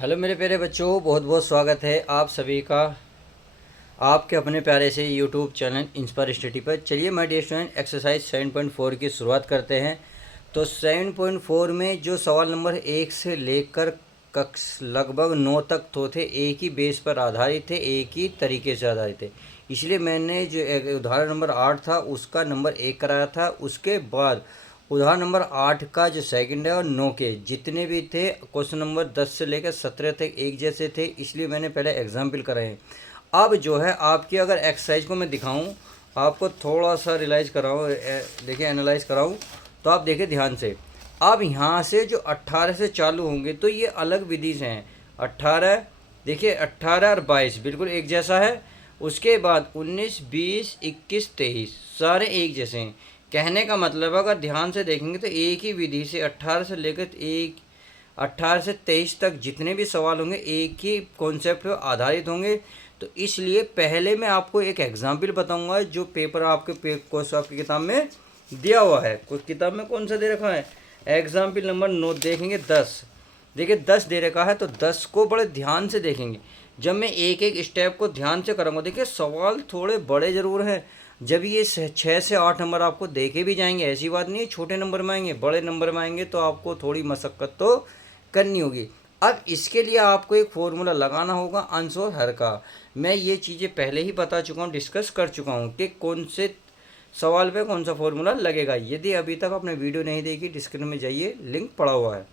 Hello मेरे प्यारे बच्चों, बहुत बहुत स्वागत है आप सभी का आपके अपने प्यारे से यूट्यूब चैनल इंस्पायर स्टडी पर। चलिए माय डियर स्टूडेंट, एक्सरसाइज 7.4 की शुरुआत करते हैं। तो 7.4 में जो सवाल नंबर 1 से लेकर कक्ष लगभग 9 तक तो थे, एक ही बेस पर आधारित थे, एक ही तरीके से आधारित थे। इसलिए मैंने जो उदाहरण नंबर 8 था उसका नंबर 1 कराया था। उसके बाद उदाहरण नंबर 8 का जो सेकंड है और 9 के जितने भी थे क्वेश्चन नंबर 10 से लेकर 17 तक एक जैसे थे, इसलिए मैंने पहले एग्जाम्पल कराए हैं। अब जो है आपकी अगर एक्सरसाइज को मैं दिखाऊं, आपको थोड़ा सा रियलाइज कराऊं, देखिए एनालाइज कराऊं, तो आप देखिए ध्यान से। अब यहाँ से जो 18 से चालू होंगे तो ये अलग विधि से हैं। 18 देखिए, 18 और 22 बिल्कुल एक जैसा है। उसके बाद 19, 20, 21, 23 सारे एक जैसे हैं। कहने का मतलब अगर ध्यान से देखेंगे तो एक ही विधि से 18 से लेकर 18 से 23 तक जितने भी सवाल होंगे एक ही कॉन्सेप्ट पर आधारित होंगे। तो इसलिए पहले मैं आपको एक एग्जाम्पल बताऊंगा जो पेपर आपकी किताब में दिया हुआ है। कुछ किताब में कौन सा दे रखा है, एग्जाम्पल नंबर 9 देखेंगे 10। देखिए 10 दे रखा है तो 10 को बड़े ध्यान से देखेंगे। जब मैं एक एक स्टेप को ध्यान से करूँगा, देखिए सवाल थोड़े बड़े ज़रूर हैं। जब ये 6 से 8 नंबर आपको देखे भी जाएंगे, ऐसी बात नहीं है छोटे नंबर में आएंगे, बड़े नंबर में आएंगे तो आपको थोड़ी मशक्क़त तो करनी होगी। अब इसके लिए आपको एक फॉर्मूला लगाना होगा अंश और हर का। मैं ये चीज़ें पहले ही बता चुका हूँ, डिस्कस कर चुका हूँ कि कौन से सवाल पे कौन सा फॉर्मूला लगेगा। यदि अभी तक आपने वीडियो नहीं देखी, डिस्क्रिप्शन में जाइए, लिंक पड़ा हुआ है।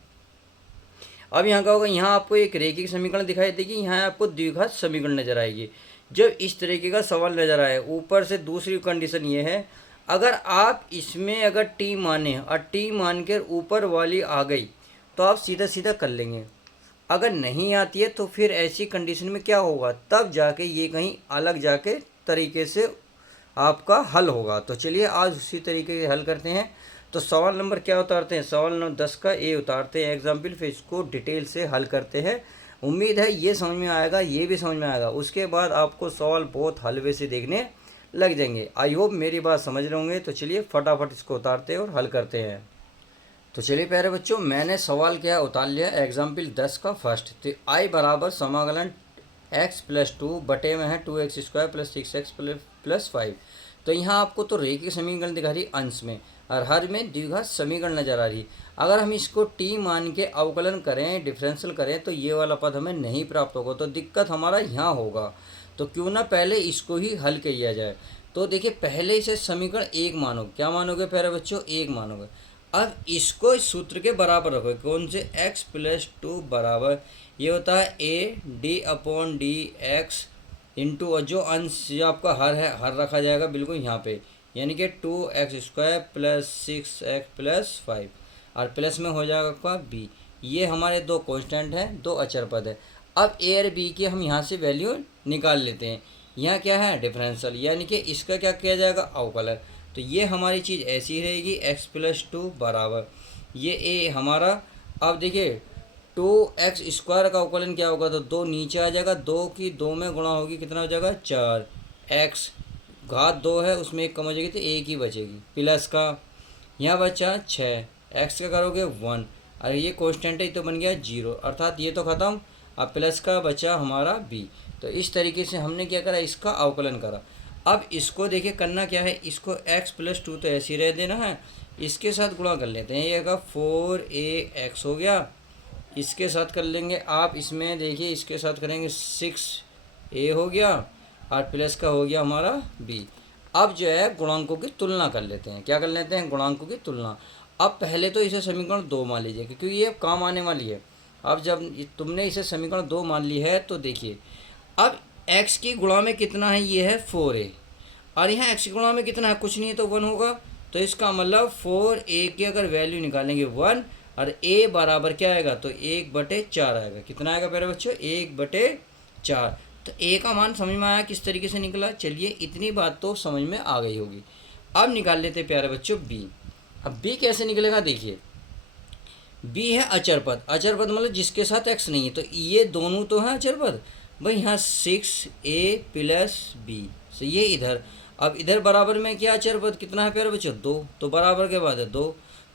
अब यहाँ का होगा, यहाँ आपको एक रेखिक समीकरण दिखाई देगी, यहाँ आपको द्विघात समीकरण नजर आएगी। जब इस तरीके का सवाल नजर आए, ऊपर से दूसरी कंडीशन ये है, अगर आप इसमें अगर टी माने और टी मान कर ऊपर वाली आ गई तो आप सीधा सीधा कर लेंगे। अगर नहीं आती है तो फिर ऐसी कंडीशन में क्या होगा, तब जाके ये कहीं अलग जाके तरीके से आपका हल होगा। तो चलिए आज उसी तरीके से हल करते हैं। तो सवाल नंबर क्या उतारते हैं, सवाल नंबर 10 का ए उतारते हैं एग्जाम्पल, फिर इसको डिटेल से हल करते हैं। उम्मीद है ये समझ में आएगा, ये भी समझ में आएगा। उसके बाद आपको सवाल बहुत हलवे से देखने लग जाएंगे। आई होप मेरी बात समझ रहे होंगे। तो चलिए फटाफट इसको उतारते हैं और हल करते हैं। तो चलिए प्यारे बच्चों, मैंने सवाल क्या उतार लिया एग्जाम्पल 10 का फर्स्ट। तो आई बराबर समाकलन x प्लस 2 बटे में है 2x² प्लस 6x प्लस 5। तो यहाँ आपको तो रेखिक समीकरण दिखा रही अंश में और हर में द्विघात समीकरण नजर आ रही। अगर हम इसको t मान के अवकलन करें, डिफरेंशियल करें, तो ये वाला पद हमें नहीं प्राप्त होगा। तो दिक्कत हमारा यहाँ होगा। तो क्यों ना पहले इसको ही हल किया जाए। तो देखिए पहले इसे समीकरण 1 मानोगे। क्या मानोगे प्यारे बच्चों, 1 मानोगे। अब इसको इस सूत्र के बराबर रखो, कौन से, x प्लस 2 बराबर ये होता है ए D upon D x into जो अंश जो आपका हर है, हर रखा जाएगा बिल्कुल यहाँ पे, यानी कि 2x² प्लस 6x प्लस 5 और प्लस में हो जाएगा आपका b। ये हमारे दो कांस्टेंट हैं, दो अचर पद है। अब a और b की हम यहाँ से वैल्यू निकाल लेते हैं। यहाँ क्या है, डिफरेंशियल, यानी कि इसका क्या किया जाएगा, अवकलन। तो ये हमारी चीज़ ऐसी रहेगी, x प्लस 2 बराबर ये a हमारा। अब देखिए 2x² का अवकलन क्या होगा, तो 2 नीचे आ जाएगा, 2 की 2 में गुणा होगी, कितना हो जाएगा 4। x घात 2 है, उसमें एक कम हो जाएगी तो एक ही बचेगी, प्लस का यहाँ बचा 6, x का करोगे 1, अरे ये कांस्टेंट है तो बन गया 0, अर्थात ये तो ख़त्म। अब प्लस का बचा हमारा b। तो इस तरीके से हमने क्या करा, इसका अवकलन करा। अब इसको देखिए करना क्या है, इसको x प्लस 2 तो ऐसे ही रह देना है, इसके साथ गुणा कर लेते हैं। ये का 4ax हो गया, इसके साथ कर लेंगे आप, इसमें देखिए इसके साथ करेंगे 6a हो गया और प्लस का हो गया हमारा b। अब जो है गुणांकों की तुलना कर लेते हैं। क्या कर लेते हैं, गुणांकों की तुलना। अब पहले तो इसे समीकरण 2 मान लीजिए क्योंकि ये काम आने वाली है। अब जब तुमने इसे समीकरण 2 मान ली है तो देखिए अब x की गुणा में कितना है, ये है 4a और यहाँ x की गुणा में कितना है, कुछ नहीं है तो 1 होगा। तो इसका मतलब 4a की अगर वैल्यू निकालेंगे 1 और a बराबर क्या आएगा, तो 1/4 आएगा। कितना आएगा प्यारे बच्चों, 1/4। तो a का मान समझ में आया किस तरीके से निकला। चलिए इतनी बात तो समझ में आ गई होगी। अब निकाल लेते हैं प्यारे बच्चों b। अब b कैसे निकलेगा, देखिए b है अचर पद। अचर पद मतलब जिसके साथ x नहीं है, तो ये दोनों तो हैं अचर पद भाई। यहाँ 6a प्लस b, तो ये इधर। अब इधर बराबर में क्या अचर पद कितना है प्यारे बच्चों, 2, तो बराबर के बाद है 2।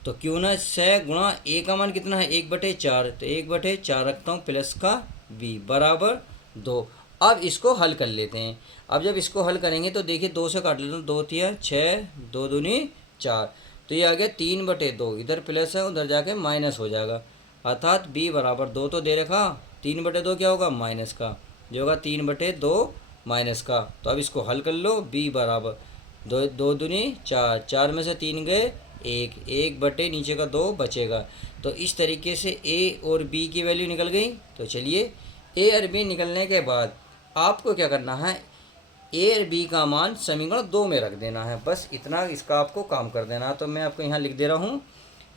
तो क्यों ना 6 गुणा ए का मान कितना है 1/4, तो 1/4 रखता हूँ प्लस का बी बराबर 2। अब इसको हल कर लेते हैं। अब जब इसको हल करेंगे तो देखिए 2 से काट लेता हूँ, 2 तिया 6, 2 दूनी 4, तो ये आ गया 3/2, इधर प्लस है उधर जाके माइनस हो जाएगा, अर्थात बी बराबर 2 तो दे रखा, 3/2 क्या होगा माइनस का, जो होगा 3/2 माइनस का। तो अब इसको हल कर लो, बी बराबर 2, 2 दूनी 4, 4 में से 3 गए 1, 1 नीचे का 2 बचेगा। तो इस तरीके से ए और बी की वैल्यू निकल गई। तो चलिए ए और बी निकलने के बाद आपको क्या करना है, ए और बी का मान समीकरण 2 में रख देना है, बस इतना इसका आपको काम कर देना है। तो मैं आपको यहाँ लिख दे रहा हूँ,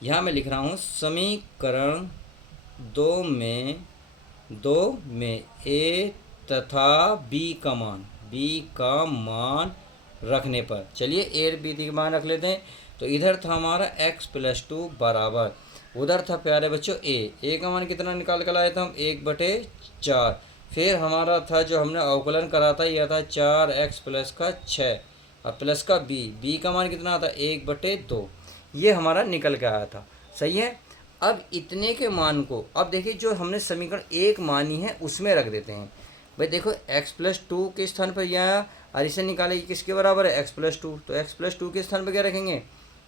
यहाँ मैं लिख रहा हूँ समीकरण 2 में ए तथा बी का मान रखने पर, चलिए ए और बी का मान रख लेते हैं। तो इधर था हमारा x+2 बराबर, उधर था प्यारे बच्चों ए का मान कितना निकाल कर लाए थे हम 1/4, फिर हमारा था जो हमने अवकलन करा था यह था 4x प्लस का 6 और प्लस का बी का मान कितना आता 1/2, ये हमारा निकल के आया था। सही है। अब इतने के मान को अब देखिए जो हमने समीकरण 1 मानी है उसमें रख देते हैं। भाई देखो x+2 के स्थान पर यह आया और इसे निकाले किसके बराबर है x+2, तो x+2 के स्थान पर क्या रखेंगे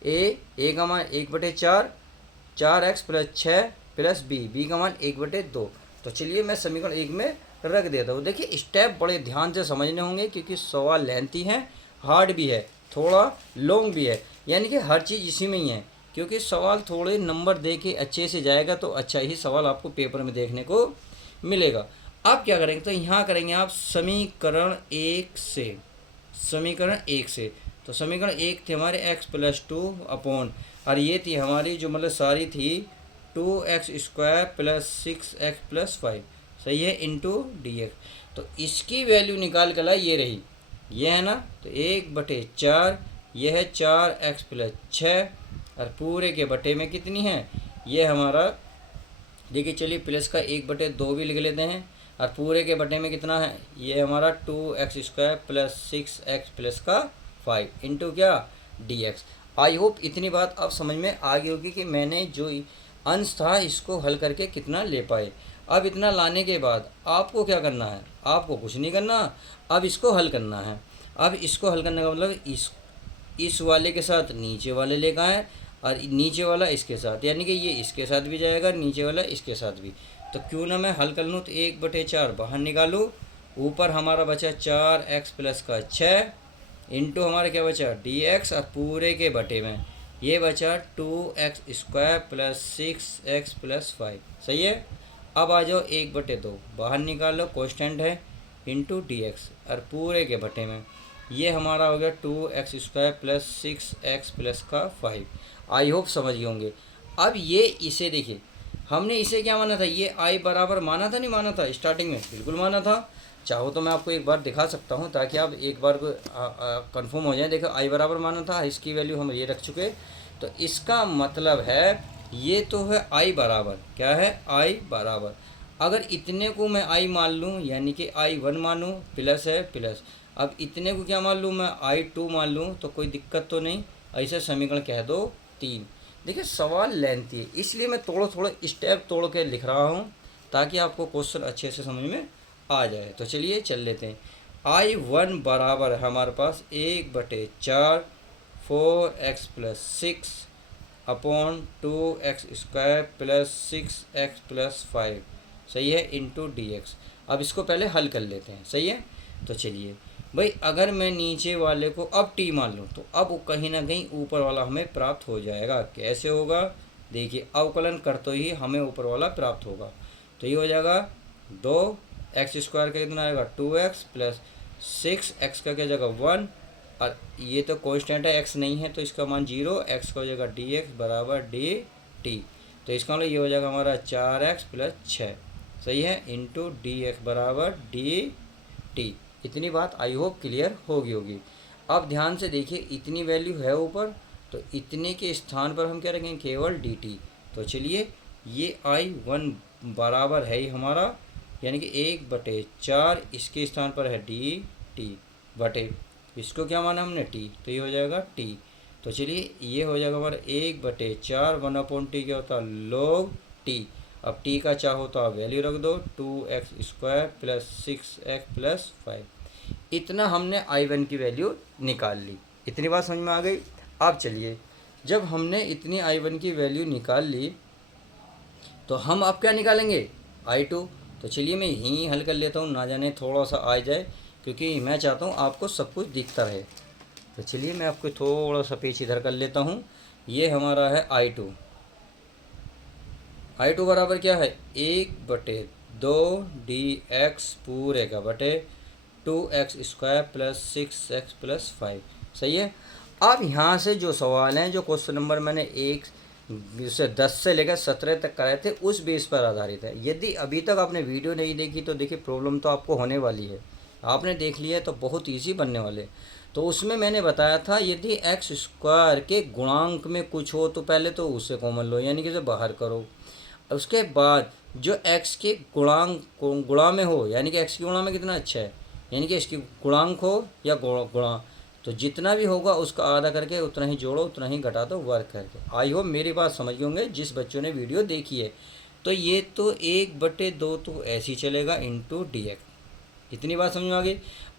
ए का मान 1/4, 4x प्लस 6 प्लस बी का मान 1/2। तो चलिए मैं समीकरण 1 में रख देता हूँ। देखिए स्टेप बड़े ध्यान से समझने होंगे क्योंकि सवाल लेंथी है, हार्ड भी है, थोड़ा लॉन्ग भी है, यानी कि हर चीज़ इसी में ही है। क्योंकि सवाल थोड़े नंबर दे के अच्छे से जाएगा तो अच्छा ही सवाल आपको पेपर में देखने को मिलेगा। आप क्या करेंगे, तो यहाँ करेंगे आप समीकरण 1 से, तो समीकरण 1 थे हमारे x+2 अपॉन, और ये थी हमारी जो मतलब सारी थी 2x² प्लस 6x प्लस 5, सही है, इंटू dx। तो इसकी वैल्यू निकाल कर लाई, ये रही, ये है ना, तो 1/4, यह है 4x प्लस 6 और पूरे के बटे में कितनी है, ये हमारा देखिए चलिए प्लस का 1/2 भी लिख लेते हैं और पूरे के बटे में कितना है, ये हमारा 2x² प्लस 6x प्लस का 5 इंटू क्या dx। आई होप इतनी बात अब समझ में आ गई होगी कि मैंने जो अंश था इसको हल करके कितना ले पाए। अब इतना लाने के बाद आपको क्या करना है, आपको कुछ नहीं करना, अब इसको हल करना है। अब इसको हल करने का मतलब इस वाले के साथ नीचे वाले लेकर आए और नीचे वाला इसके साथ, यानी कि ये इसके साथ भी जाएगा, नीचे वाला इसके साथ भी। तो क्यों ना मैं हल कर लूँ, तो 1/4 बाहर निकालूँ, ऊपर हमारा बचा 4x प्लस का 6 इंटू हमारा क्या बचा dx और पूरे के बटे में ये बचा 2x² प्लस 6x प्लस 5, सही है। अब आ जाओ 1/2 बाहर निकाल लो, कांस्टेंट है, इंटू dx और पूरे के बटे में ये हमारा हो गया 2x² प्लस 6x प्लस का 5। आई होप समझ गए होंगे। अब ये इसे देखिए, हमने इसे क्या माना था, ये i बराबर माना था, नहीं माना था, स्टार्टिंग में बिल्कुल माना था। चाहो तो मैं आपको एक बार दिखा सकता हूँ ताकि आप एक बार को कंफर्म हो जाए। देखो i बराबर माना था, इसकी वैल्यू हम ये रख चुके, तो इसका मतलब है ये तो है i बराबर, क्या है i बराबर, अगर इतने को मैं i मान लूँ यानी कि i1 मानूँ, प्लस है प्लस, अब इतने को क्या मान लूँ मैं i2 मान लूँ, तो कोई दिक्कत तो नहीं, ऐसे समीकरण कह दो 3। देखिए सवाल लेंथी है इसलिए मैं थोड़ा स्टेप तोड़ के लिख रहा हूँ ताकि आपको क्वेश्चन अच्छे से समझ में आ जाए। तो चलिए चल लेते हैं। I1 बराबर है हमारे पास 1/4 4x plus 6 upon 2x² plus 6x plus 5, सही है, इंटू dx। अब इसको पहले हल कर लेते हैं, सही है। तो चलिए भाई अगर मैं नीचे वाले को अब t मान लूँ तो अब कहीं ना कहीं ऊपर वाला हमें प्राप्त हो जाएगा। कैसे होगा, देखिए अवकलन करते ही हमें ऊपर वाला प्राप्त होगा। तो ये हो जाएगा 2x² का कितना आएगा 2x प्लस 6x का क्या जाएगा 1, और ये तो कांस्टेंट है, x नहीं है तो इसका मान 0, x का हो जाएगा dx बराबर dt। तो इसका मतलब ये हो जाएगा हमारा 4x प्लस 6, सही है, इंटू dx बराबर dt। इतनी बात आई होप क्लियर होगी। अब ध्यान से देखिए इतनी वैल्यू है ऊपर, तो इतने के स्थान पर हम क्या रखेंगे केवल dt। तो चलिए ये I1 बराबर है ही हमारा, यानी कि 1/4 इसके स्थान पर है dt बटे इसको क्या माना हमने t, तो ये हो जाएगा t। तो चलिए ये हो जाएगा हमारा 1/4 1/t क्या होता है log t। अब t का चाहो तो आप वैल्यू रख दो 2x² प्लस 6x प्लस 5। इतना हमने I1 की वैल्यू निकाल ली। इतनी बात समझ में आ गई। अब चलिए जब हमने इतनी I1 की वैल्यू निकाल ली तो हम अब क्या निकालेंगे I2। तो चलिए मैं यहीं हल कर लेता हूँ, ना जाने थोड़ा सा आ जाए, क्योंकि मैं चाहता हूँ आपको सब कुछ दिखता रहे। तो चलिए मैं आपको थोड़ा सा पेज इधर कर लेता हूँ। ये हमारा है I2 बराबर क्या है 1/2 dx पूरे का बटे 2x² प्लस 6x प्लस 5। सही है। अब यहाँ से जो सवाल हैं, जो क्वेश्चन नंबर मैंने 10 से लेकर 17 तक कराए थे, उस बेस पर आधारित है। यदि अभी तक आपने वीडियो नहीं देखी तो देखिए प्रॉब्लम तो आपको होने वाली है। आपने देख लिया तो बहुत ईजी बनने वाले। तो उसमें मैंने बताया था यदि x² के गुणांक में कुछ हो तो पहले तो उसे कॉमन लो, यानी कि उसे बाहर करो। उसके बाद जो x के गुणा में हो, यानी कि x की गुणा में कितना अच्छा है, यानी कि इसकी गुणांक हो या गुणा, तो जितना भी होगा उसका आधा करके उतना ही जोड़ो, उतना ही घटा दो वर्क करके। आई होप मेरी बात समझ गए होंगे जिस बच्चों ने वीडियो देखी है। तो ये तो 1/2 तो ऐसे ही चलेगा इंटू dx। इतनी बात समझ में आ गई।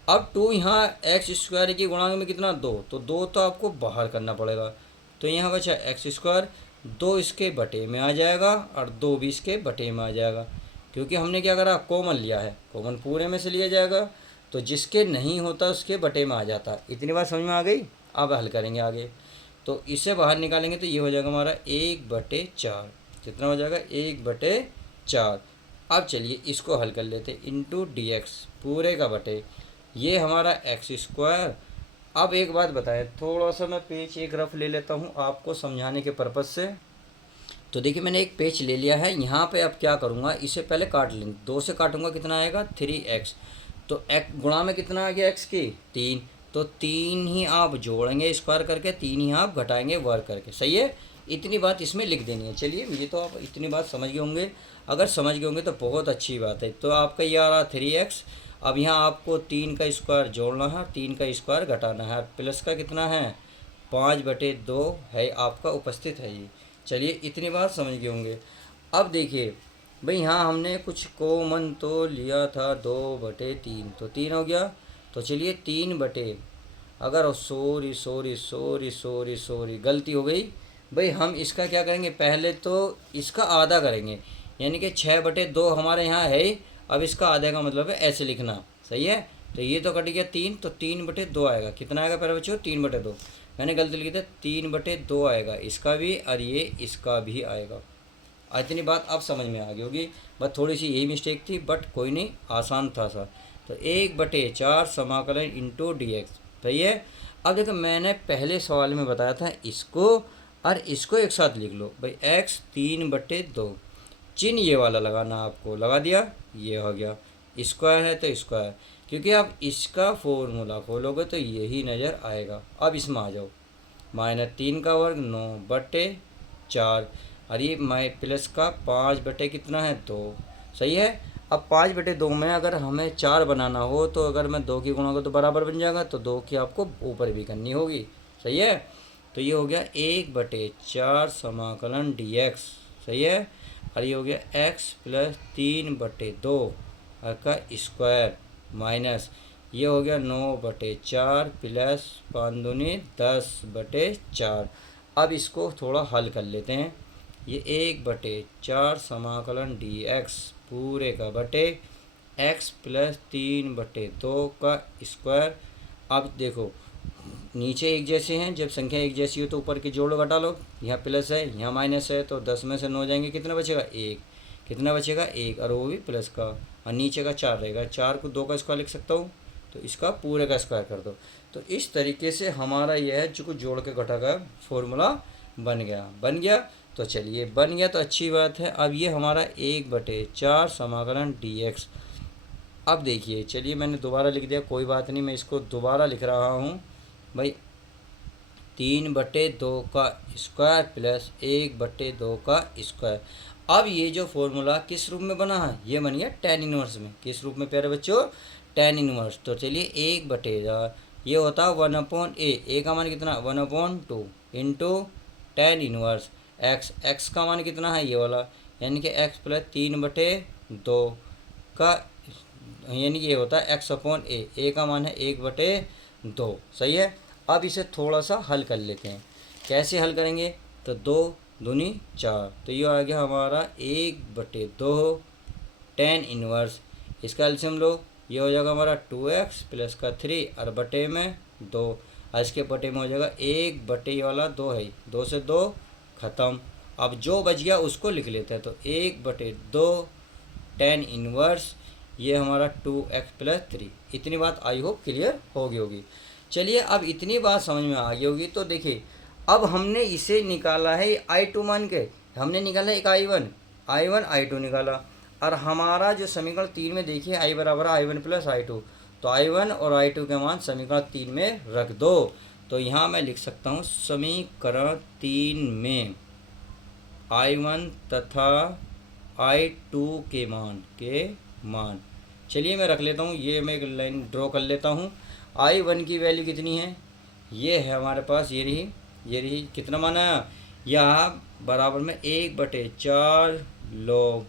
अब 2 यहाँ x² की गुणांक में कितना 2, तो 2 तो आपको बाहर करना पड़ेगा। तो यहाँ बचा x², 2 इसके बटे में आ जाएगा और 2 भी इसके बटे में आ जाएगा, क्योंकि हमने क्या करा कॉमन लिया है, कॉमन पूरे में से लिया जाएगा, तो जिसके नहीं होता उसके बटे में आ जाता। इतनी बात समझ में आ गई। अब हल करेंगे आगे। तो इसे बाहर निकालेंगे तो ये हो जाएगा हमारा 1/4। कितना हो जाएगा 1/4। अब चलिए इसको हल कर लेते इंटू dx पूरे का बटे ये हमारा x²। अब एक बात बताएं, थोड़ा सा मैं पेज एक रफ ले लेता हूँ आपको समझाने के पर्पज़ से। तो देखिए मैंने एक पेज ले लिया है। यहाँ पे अब क्या करूँगा, इसे पहले काट लेंगे। 2 से काटूंगा कितना आएगा 3x। तो x गुणा में कितना आ गया x की 3, तो 3 ही आप जोड़ेंगे स्क्वायर करके, 3 ही आप घटाएंगे वर्ग करके। सही है। इतनी बात इसमें लिख देनी है। चलिए ये तो आप इतनी बात समझ गए होंगे। अगर समझ गए होंगे तो बहुत अच्छी बात है। तो आपका ये आ रहा 3x। अब यहाँ आपको 3 का स्क्वायर जोड़ना है, 3 का स्क्वायर घटाना है, प्लस का कितना है 5/2 है आपका उपस्थित है ये। चलिए इतनी बात समझ गए होंगे। अब देखिए भाई यहाँ हमने कुछ कॉमन तो लिया था 2/3, तो 3 हो गया। तो चलिए 3 अगर sorry sorry sorry sorry sorry गलती हो गई भाई, हम इसका क्या करेंगे पहले तो इसका आधा करेंगे, यानी कि 6/2 हमारे यहाँ है। अब इसका आधे का मतलब है ऐसे लिखना। सही है। तो ये तो कट गया 3, तो 3/2 आएगा। कितना आएगा पहले बच्चों 3/2। मैंने गलती लिखी थी 3/2 आएगा इसका भी, और ये इसका भी आएगा। इतनी बात अब समझ में आ गई होगी। बस थोड़ी सी यही मिस्टेक थी, बट कोई नहीं, आसान था सा। तो 1/4 समाकलन इंटू dx। सही है। अब देखो मैंने पहले सवाल में बताया था इसको और इसको एक साथ लिख लो भाई x 3/2। चिन्ह ये वाला लगाना, आपको लगा दिया, ये हो गया। स्क्वायर है तो स्क्वायर, क्योंकि आप इसका फॉर्मूला खोलोगे तो यही नज़र आएगा। अब इसमें आ जाओ, -3 का वर्ग 9/4, और ये प्लस का 5 कितना है 2। सही है। अब 5/2 में अगर हमें 4 बनाना हो तो अगर मैं 2 की गुणा करूँ तो बराबर बन जाएगा, तो 2 की आपको ऊपर भी करनी होगी। सही है। तो ये हो गया 1/4 समाकलन dx। सही है। और ये हो गया x प्लस 3/2 का स्क्वायर माइनस ये हो गया 9/4 प्लस 5 दूनी 10/4। अब इसको थोड़ा हल कर लेते हैं। ये 1/4 समाकलन dx पूरे का बटे x प्लस 3/2 का स्क्वायर। अब देखो नीचे एक जैसे हैं, जब संख्या एक जैसी हो तो ऊपर के जोड़ घटा लो। यहाँ प्लस है यहाँ माइनस है, तो 10 में से 9 जाएंगे, कितना बचेगा 1। कितना बचेगा 1, और वो भी प्लस का, और नीचे का 4 रहेगा। 4 को 2 का स्क्वायर लिख सकता हूँ, तो इसका पूरे का स्क्वायर कर दो। तो इस तरीके से हमारा यह है जो जोड़ के घटा का फॉर्मूला बन गया। तो चलिए बन गया तो अच्छी बात है। अब ये हमारा 1/4 समाकलन dx। अब देखिए चलिए मैंने दोबारा लिख दिया, कोई बात नहीं, मैं इसको दोबारा लिख रहा हूँ भाई 3/2 का स्क्वायर प्लस 1/2 का स्क्वायर। अब ये जो फॉर्मूला किस रूप में बना है, ये बन गया tan इनवर्स में। किस रूप में प्यारे बच्चों, tan इनवर्स। तो चलिए 1/4 ये होता है 1/a, ए का मान कितना 1/2 into tan inverse x, x का मान कितना है ये वाला, यानी कि एक्स प्लस 3/2 का, यानी कि ये होता है x/a, ए का मान है 1/2। सही है। अब इसे थोड़ा सा हल कर लेते हैं। कैसे हल करेंगे, तो 2×2 = 4, तो ये आ गया हमारा 1/2 टेन इनवर्स, इसका एलसीएम लो, ये हो जाएगा हमारा 2x प्लस का 3 और बटे में 2, और इसके बटे में हो जाएगा 1/, ये वाला 2 है, 2 से 2 ख़त्म। अब जो बच गया उसको लिख लेते हैं, तो 1/2 टेन इनवर्स, ये हमारा 2x प्लस 3। इतनी बात आई होप क्लियर हो गई होगी। चलिए अब इतनी बात समझ में आ गई होगी, तो देखिए अब हमने इसे निकाला है I2 मान के, हमने निकाला एक I1 I2 निकाला, और हमारा जो समीकरण 3 में देखिए I बराबर I1 प्लस I2, तो I1 और I2 के मान समीकरण 3 में रख दो। तो यहाँ मैं लिख सकता हूँ समीकरण 3 में I1 तथा I2 के मान चलिए मैं रख लेता हूँ, ये मैं एक लाइन ड्रॉ कर लेता हूँ। I1 की वैल्यू कितनी है, ये है हमारे पास, ये रही कितना मान आया, यह बराबर में 1/4 log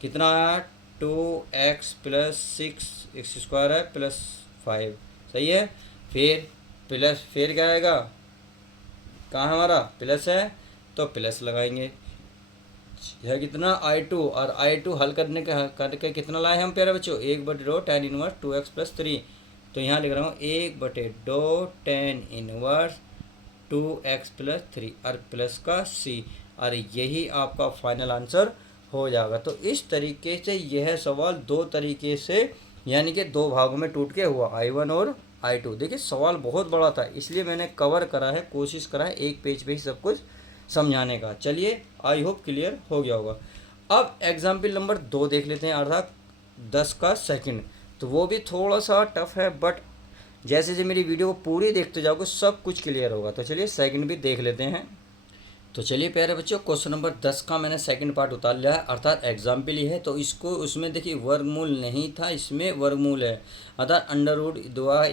कितना आया 2x प्लस 6x² है प्लस 5। सही है। फिर क्या आएगा, कहाँ हमारा प्लस है, तो प्लस लगाएंगे। यह कितना I2, और I2 हल करके कितना लाए हम प्यारे बच्चों, 1/2 टेन इनवर्स 2x प्लस 3, तो यहाँ लिख रहा हूँ 1/2 टेन इनवर्स 2x प्लस 3 और प्लस का c, और यही आपका फाइनल आंसर हो जाएगा। तो इस तरीके से यह सवाल दो तरीके से, यानी कि दो भागों में टूट के हुआ, I1 और I2। देखिए सवाल बहुत बड़ा था, इसलिए मैंने कवर करा है, कोशिश करा है एक पेज पे ही सब कुछ समझाने का। चलिए आई होप क्लियर हो गया होगा। अब एग्जाम्पल नंबर 2 देख लेते हैं, अर्थात 10 का सेकंड। तो वो भी थोड़ा सा टफ है, बट जैसे जैसे मेरी वीडियो को पूरी देखते जाओगे सब कुछ क्लियर होगा। तो चलिए सेकंड भी देख लेते हैं। तो चलिए प्यारे बच्चों, क्वेश्चन नंबर 10 का मैंने सेकंड पार्ट उतार लिया है, अर्थात एग्जाम्पल ही है। तो इसको उसमें देखिए वर्गमूल नहीं था, इसमें वर्गमूल है, अर्थात अंडर रूट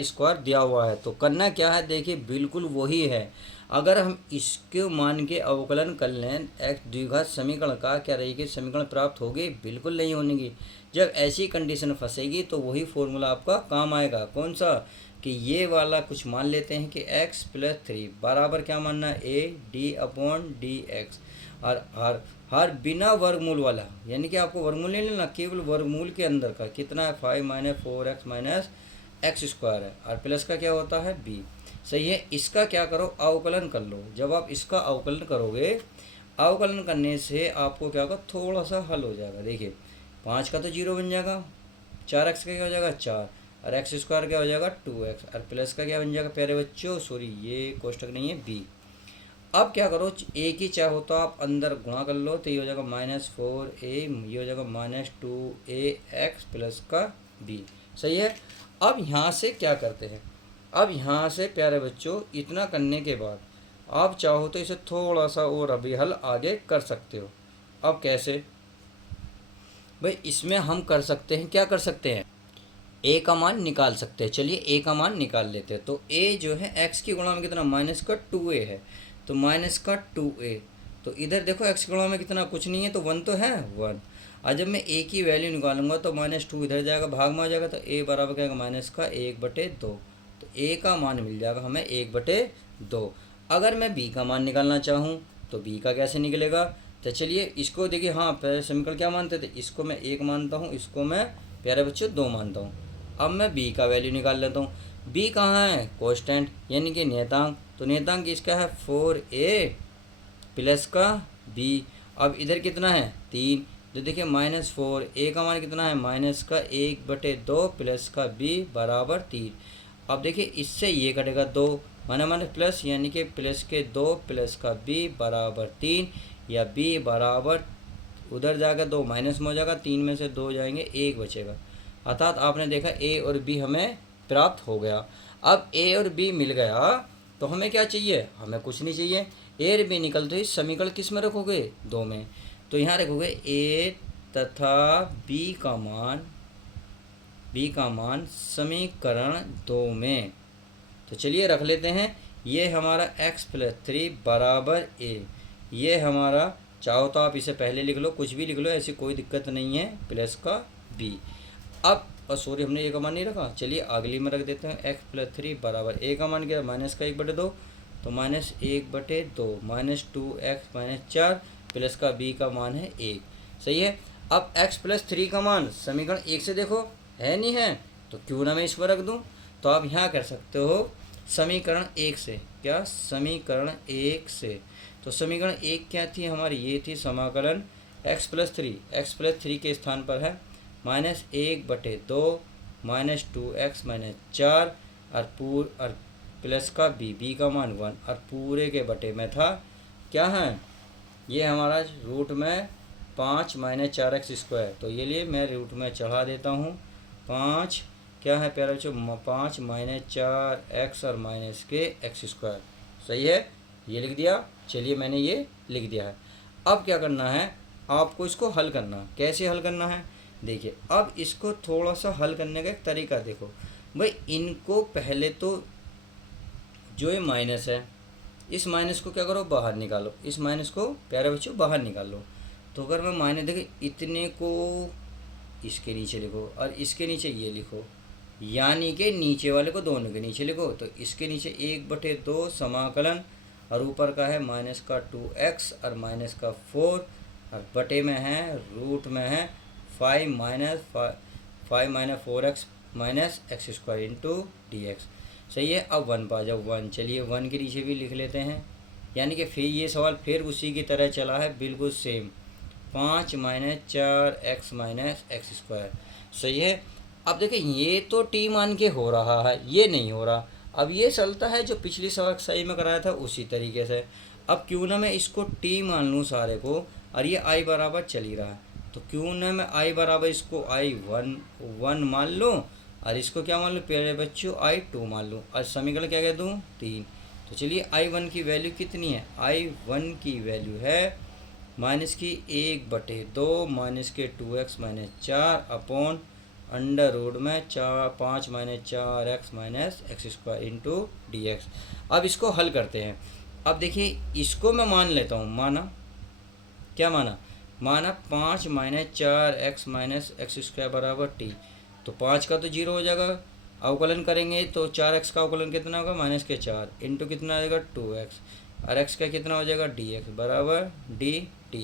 स्क्वायर दिया हुआ है। तो करना क्या है, देखिए बिल्कुल वही है। अगर हम इसके मान के अवकलन कर लें एक्स द्विघात समीकरण का, क्या रहेगी, समीकरण प्राप्त होगी, बिल्कुल नहीं होगी। जब ऐसी कंडीशन फंसेगी तो वही फॉर्मूला आपका काम आएगा। कौन सा, कि ये वाला कुछ मान लेते हैं कि x प्लस 3 बराबर क्या मानना है, AD/dx, और हर बिना वर्गमूल वाला, यानी कि आपको वर्गमूल नहीं लेना, केवल वर्गमूल के अंदर का कितना है 5 - 4x - x² है, और प्लस का क्या होता है b। सही है। इसका क्या करो, अवकलन कर लो। जब आप इसका अवकलन करोगे, अवकलन करने से आपको क्या होगा, थोड़ा सा हल हो जाएगा। देखिए 5 का तो 0 बन जाएगा, 4x का क्या हो जाएगा 4, और x² क्या हो जाएगा 2x, और प्लस का क्या बन जाएगा प्यारे बच्चों, सॉरी ये कोष्टक नहीं है b। अब क्या करो, एक ही चाहे हो तो आप अंदर गुणा कर लो, तो ये हो जाएगा -4a, ये हो जाएगा -2ax प्लस का b। सही है। अब यहाँ से क्या करते हैं, अब यहाँ से प्यारे बच्चों इतना करने के बाद आप चाहो तो इसे थोड़ा सा और अभी हल आगे कर सकते हो। अब कैसे भाई, इसमें हम कर सकते हैं, क्या कर सकते हैं, a का मान निकाल सकते हैं। चलिए a का मान निकाल लेते हैं। तो a जो है x की गुणा में कितना -2a है, तो -2a, तो इधर देखो x की गुणा में कितना कुछ नहीं है, तो 1 तो है 1। और जब मैं a की वैल्यू निकालूंगा तो -2 इधर जाएगा, भाग में आ जाएगा, तो a बराबर क्या आएगा -1/2। तो a का मान मिल जाएगा हमें 1/2। अगर मैं b का मान निकालना चाहूँ तो b का कैसे निकलेगा, तो चलिए इसको देखिए, हाँ पहले समीकरण क्या मानते थे, इसको मैं 1 मानता हूँ, इसको मैं प्यारे बच्चों 2 मानता हूँ। अब मैं b का वैल्यू निकाल लेता हूँ। b कहाँ है, कांस्टेंट यानी कि नियतांक, तो नियतांक इसका है 4a प्लस का b। अब इधर कितना है 3, तो देखिए -4, a का मान कितना है -1/2 प्लस का b बराबर 3। अब देखिए इससे ये कटेगा 2, माने प्लस, यानी कि प्लस के 2 प्लस का b बराबर 3, या b बराबर उधर जाएगा 2 माइनस में हो जाएगा, 3 में से 2 जाएंगे 1 बचेगा। अर्थात आपने देखा a और b हमें प्राप्त हो गया। अब a और b मिल गया तो हमें क्या चाहिए, हमें कुछ नहीं चाहिए। a और b निकलते ही समीकरण किस में रखोगे, 2 में। तो यहाँ रखोगे a तथा b का मान समीकरण 2 में, तो चलिए रख लेते हैं, ये हमारा x+3 बराबर a, ये हमारा, चाहो तो आप इसे पहले लिख लो, कुछ भी लिख लो, ऐसी कोई दिक्कत नहीं है, प्लस का b। अब सॉरी हमने ए का मान नहीं रखा, चलिए अगली में रख देते हैं, x+3 बराबर a का मान क्या है, माइनस का 1/2, तो -1/2 -2x-4 प्लस का b का मान है 1। सही है। अब x+3 का मान समीकरण 1 से देखो, है नहीं है, तो क्यों ना मैं इस पर रख दूं। तो आप यहाँ कर सकते हो समीकरण 1 से, क्या समीकरण 1 से, तो समीकरण 1 क्या थी हमारी, ये थी समाकलन x+3 के स्थान पर है -1/2 -2x-4 और प्लस का b का मान 1 और पूरे के बटे में था क्या है, ये हमारा रूट में 5 -4x²। तो ये लिए मैं रूट में चढ़ा देता हूँ 5, क्या है प्यारे बच्चों, 5 -4x और माइनस के x²। सही है, ये लिख दिया। चलिए मैंने ये लिख दिया है। अब क्या करना है, आपको इसको हल करना। कैसे हल करना है, देखिए अब इसको थोड़ा सा हल करने का एक तरीका देखो भाई। इनको पहले तो जो ये माइनस है, इस माइनस को क्या करो, बाहर निकालो, इस माइनस को प्यारे बच्चों बाहर निकाल लो। तो अगर मैं माइनस देखें, इतने को इसके नीचे लिखो और इसके नीचे ये लिखो, यानी कि नीचे वाले को दोनों के नीचे लिखो। तो इसके नीचे 1/2 समाकलन और ऊपर का है माइनस का 2x और माइनस का 4 और बटे में है, रूट में है 5 - 4x minus x² into dx। सही है। अब 1 पा जाओ 1, चलिए 1 के नीचे भी लिख लेते हैं, यानी कि फिर ये सवाल फिर उसी की तरह चला है, बिल्कुल सेम, 5 - 4x माइनस x²। सही है। अब देखिए ये तो t मान के हो रहा है, ये नहीं हो रहा। अब ये चलता है जो पिछली सबक सही में कराया था उसी तरीके से। अब क्यों ना मैं इसको t मान लूँ सारे को, और ये i बराबर चल ही रहा है, तो क्यों ना मैं i बराबर इसको i1 मान लूँ और इसको क्या मान लूँ प्यारे बच्चों, i2 मान लूँ, और समीकरण क्या कह दूँ 3। तो चलिए i1 की वैल्यू कितनी है, i1 की वैल्यू है -1/2 -2x-4 अपॉन अंडर रूट में 5 - 4x minus x² into dx। अब इसको हल करते हैं। अब देखिए इसको मैं मान लेता हूँ, माना क्या माना, 5 - 4x माइनस x² बराबर t। तो 5 का तो 0 हो जाएगा, अवकलन करेंगे तो 4x का अवकलन कितना होगा -4 इंटू कितना आ जाएगा 2x और x का कितना हो जाएगा dx बराबर dt।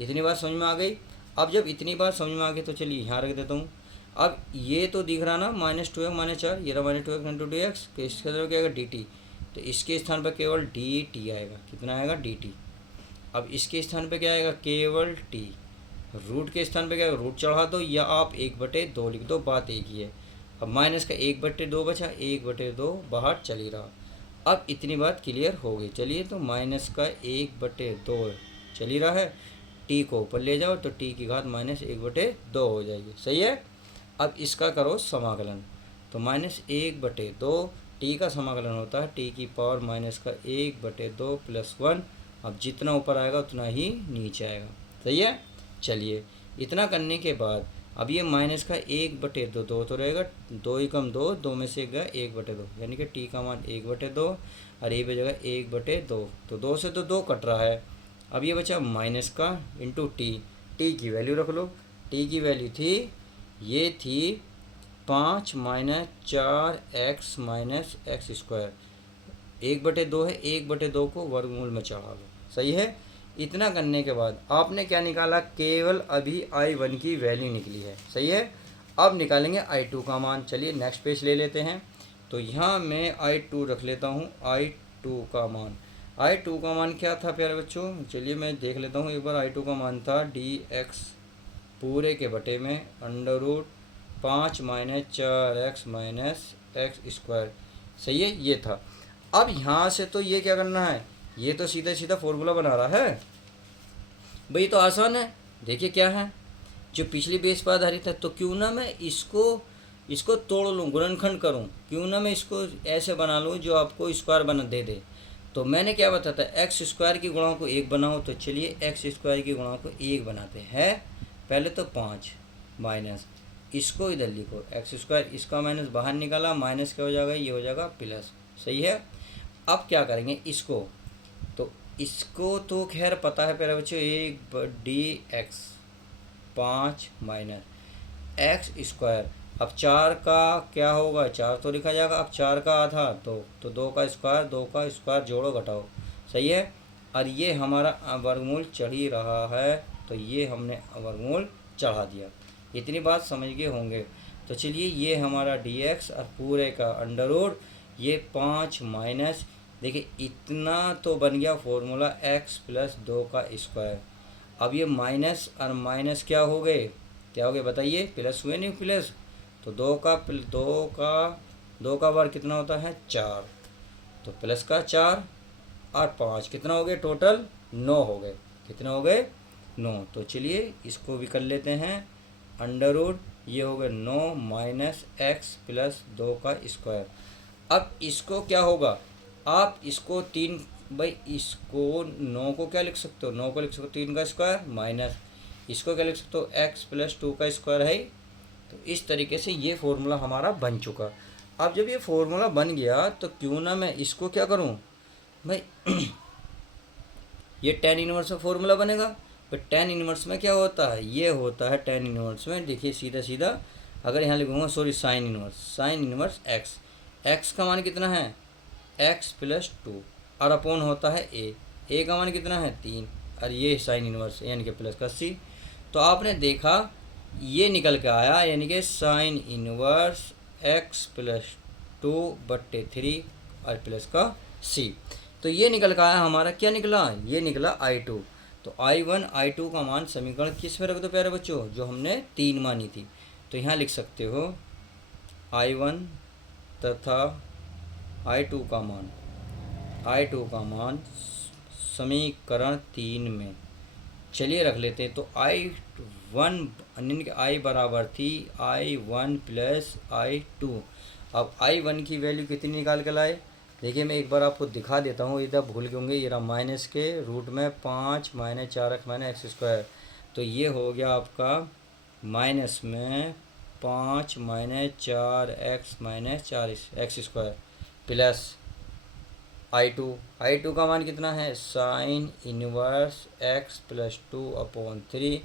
इतनी बात समझ में आ गई। अब जब इतनी बात समझ में आ गई तो चलिए यहाँ रख देता हूँ। अब ये तो दिख रहा ना -2x - 4, ये रहा -2x इंटू dx, तो इसके अंदर क्या आएगा dt। तो इसके स्थान पर केवल dt आएगा, कितना आएगा dt। अब इसके स्थान पे क्या आएगा, केवल t। रूट के स्थान पे क्या आएगा, रूट चढ़ा दो या आप 1/2 लिख दो, बात एक ही है। अब माइनस का 1/2 बचा, 1/2 बाहर चल ही रहा। अब इतनी बात क्लियर हो गई। चलिए तो माइनस का 1/2 चल ही रहा है, टी को ऊपर ले जाओ तो टी की घात -1/2 हो जाएगी। सही है। अब इसका करो समाकलन, तो -1/2 टी का समाकलन होता है टी की पावर माइनस का 1/2 + 1। अब जितना ऊपर आएगा उतना ही नीचे आएगा। सही है। चलिए इतना करने के बाद अब ये माइनस का 1/2 2 तो रहेगा, 2 ही कम 2, 2 में से एक गया 1/2, यानी कि टी का मान 1/2 और ये बचेगा 1/2। तो 2 से तो 2 कट रहा है। अब ये बचा माइनस का इंटू टी, टी की वैल्यू रख लो। टी की वैल्यू थी, ये थी 5 - 4x माइनस x²। 1/2 है, 1/2 को वर्गमूल में चढ़ा लो। सही है। इतना करने के बाद आपने क्या निकाला, केवल अभी i1 की वैल्यू निकली है। सही है। अब निकालेंगे i2 का मान। चलिए नेक्स्ट पेज ले लेते हैं। तो यहाँ मैं i2 रख लेता हूँ, i2 का मान, i2 का मान क्या था प्यारे बच्चों, चलिए मैं देख लेता हूँ एक बार। i2 का मान था dx पूरे के बटे में under root 5 - 4x minus x²। सही है, ये था। अब यहाँ से तो ये क्या करना है, ये तो सीधा सीधा फॉर्मूला बना रहा है भाई, तो आसान है। देखिए क्या है, जो पिछली बेस पर आधारित है, तो क्यों ना मैं इसको तोड़ लूँ, गुणनखंड करूँ, क्यों ना मैं इसको ऐसे बना लूँ जो आपको स्क्वायर बना दे दे। तो मैंने क्या बताया था, x² की गुणा को 1 बनाओ। तो चलिए x² की गुणा को 1 बनाते हैं। पहले तो 5 माइनस, इसको इधर लिखो x², इसका माइनस बाहर निकाला, माइनस क्या हो जाएगा, ये हो जाएगा प्लस। सही है। अब क्या करेंगे इसको, तो इसको तो खैर पता है प्यारे बच्चों, एक D x 5 minus x square. अब 4 का क्या होगा, 4 तो लिखा जाएगा। अब 4 का आधा तो 2 का स्क्वायर, 2 का स्क्वायर जोड़ो घटाओ, सही है। और ये हमारा वर्गमूल चढ़ ही रहा है, तो ये हमने वर्गमूल चढ़ा दिया। इतनी बात समझ गए होंगे। तो चलिए ये हमारा डी एक्स और पूरे का अंडर रूट ये 5 माइनस, देखिए इतना तो बन गया फॉर्मूला एक्स प्लस 2 का स्क्वायर। अब ये माइनस और माइनस क्या हो गए, क्या हो गए बताइए, प्लस हुए नहीं प्लस। तो दो का वर्ग कितना होता है 4, तो प्लस का 4 और 5 कितना हो गए टोटल 9 हो गए। कितने हो गए 9। तो चलिए इसको भी कर लेते हैं, अंडर रूट ये हो गए 9 माइनस एक्स प्लस 2 का स्क्वायर। अब इसको क्या होगा, आप इसको 3, भाई इसको 9 को क्या लिख सकते हो, 9 को लिख सकते हो 3 का स्क्वायर माइनस इसको क्या लिख सकते हो एक्स प्लस 2 का स्क्वायर है। तो इस तरीके से ये फॉर्मूला हमारा बन चुका। अब जब ये फॉर्मूला बन गया तो क्यों ना मैं इसको क्या करूं भाई ये tan इनवर्स में फॉर्मूला बनेगा। तो tan इनवर्स में क्या होता है, ये होता है tan इनवर्स में, देखिए सीधा सीधा अगर यहाँ लिखूँगा, सॉरी साइन इनवर्स एक्स का मान कितना है एक्स प्लस 2 और अपॉन होता है ए का मान कितना है 3 और ये साइन इनवर्स यानी कि प्लस का सी। तो आपने देखा ये निकल के आया, यानी कि साइन इनवर्स एक्स प्लस 2/3 और प्लस का सी। तो ये निकल के आया हमारा, क्या निकला, ये निकला I2। तो I1 I2 का मान समीकरण किस में रख दो प्यारे बच्चों, जो हमने 3 मानी थी। तो यहाँ लिख सकते हो I1 तथा I2 का मान समीकरण 3 में चलिए रख लेते हैं। तो I1 I बराबर थी I1 प्लस I2। अब I1 की वैल्यू कितनी निकाल के लाए, देखिए मैं एक बार आपको दिखा देता हूँ, इधर भूल गए होंगे, ये रहा माइनस के रूट में 5 minus 4x minus x square. तो ये हो गया आपका माइनस में 5 minus 4x minus 4x square plus I2 का मान कितना है साइन इनवर्स x प्लस 2/3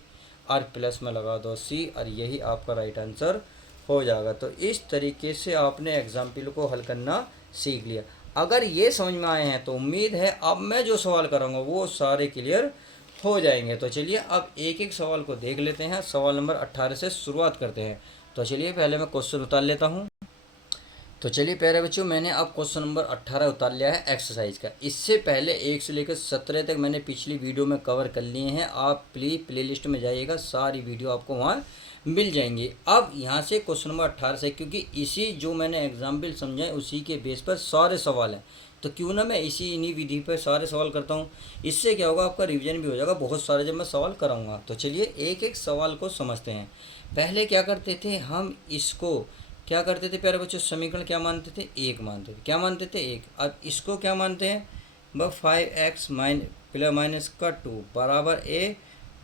और प्लस में लगा दो c और यही आपका राइट आंसर हो जाएगा। तो इस तरीके से आपने एग्जाम्पल को हल करना सीख लिया। अगर ये समझ में आए हैं तो उम्मीद है अब मैं जो सवाल करूँगा वो सारे क्लियर हो जाएंगे। तो चलिए अब एक एक सवाल को देख लेते हैं। सवाल नंबर 18 से शुरुआत करते हैं। तो चलिए पहले मैं क्वेश्चन उतार लेता हूँ। तो चलिए प्यारे बच्चों, मैंने अब क्वेश्चन नंबर 18 उतार लिया है एक्सरसाइज का। इससे पहले 1 से लेकर 17 तक मैंने पिछली वीडियो में कवर कर लिए हैं। आप प्लीज़ प्लेलिस्ट में जाइएगा, सारी वीडियो आपको वहाँ मिल जाएंगी। अब यहाँ से क्वेश्चन नंबर 18 से, क्योंकि इसी जो मैंने एग्जाम्पल समझाए उसी के बेस पर सारे सवाल हैं, तो क्यों ना मैं इन्हीं विधि पर सारे सवाल करता हूँ। इससे क्या होगा, आपका रिविजन भी हो जाएगा बहुत सारे जब मैं सवाल कराऊँगा। तो चलिए एक एक सवाल को समझते हैं। पहले क्या करते थे हम, इसको क्या करते थे प्यारे बच्चों, समीकरण क्या मानते थे 1 मानते थे। क्या मानते थे 1। अब इसको क्या मानते हैं, बस 5x प्लस माइनस का 2 बराबर a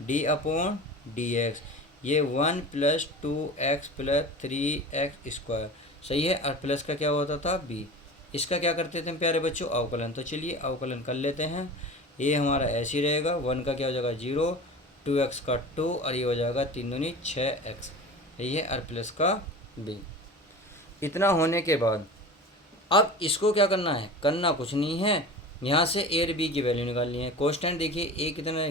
d/dx। ये 1 plus 2x plus 3x square, सही है। और प्लस का क्या होता था b। इसका क्या करते थे प्यारे बच्चों अवकलन। तो चलिए अवकलन कर लेते हैं। ये हमारा ऐसे ही रहेगा, 1 का क्या हो जाएगा 0, 2x का 2 और ये हो जाएगा 3 दूनी 6x, यही है। और प्लस का b। इतना होने के बाद अब इसको क्या करना है, करना कुछ नहीं है, यहाँ से ए और बी की वैल्यू निकालनी है। कांस्टेंट देखिए ए कितना,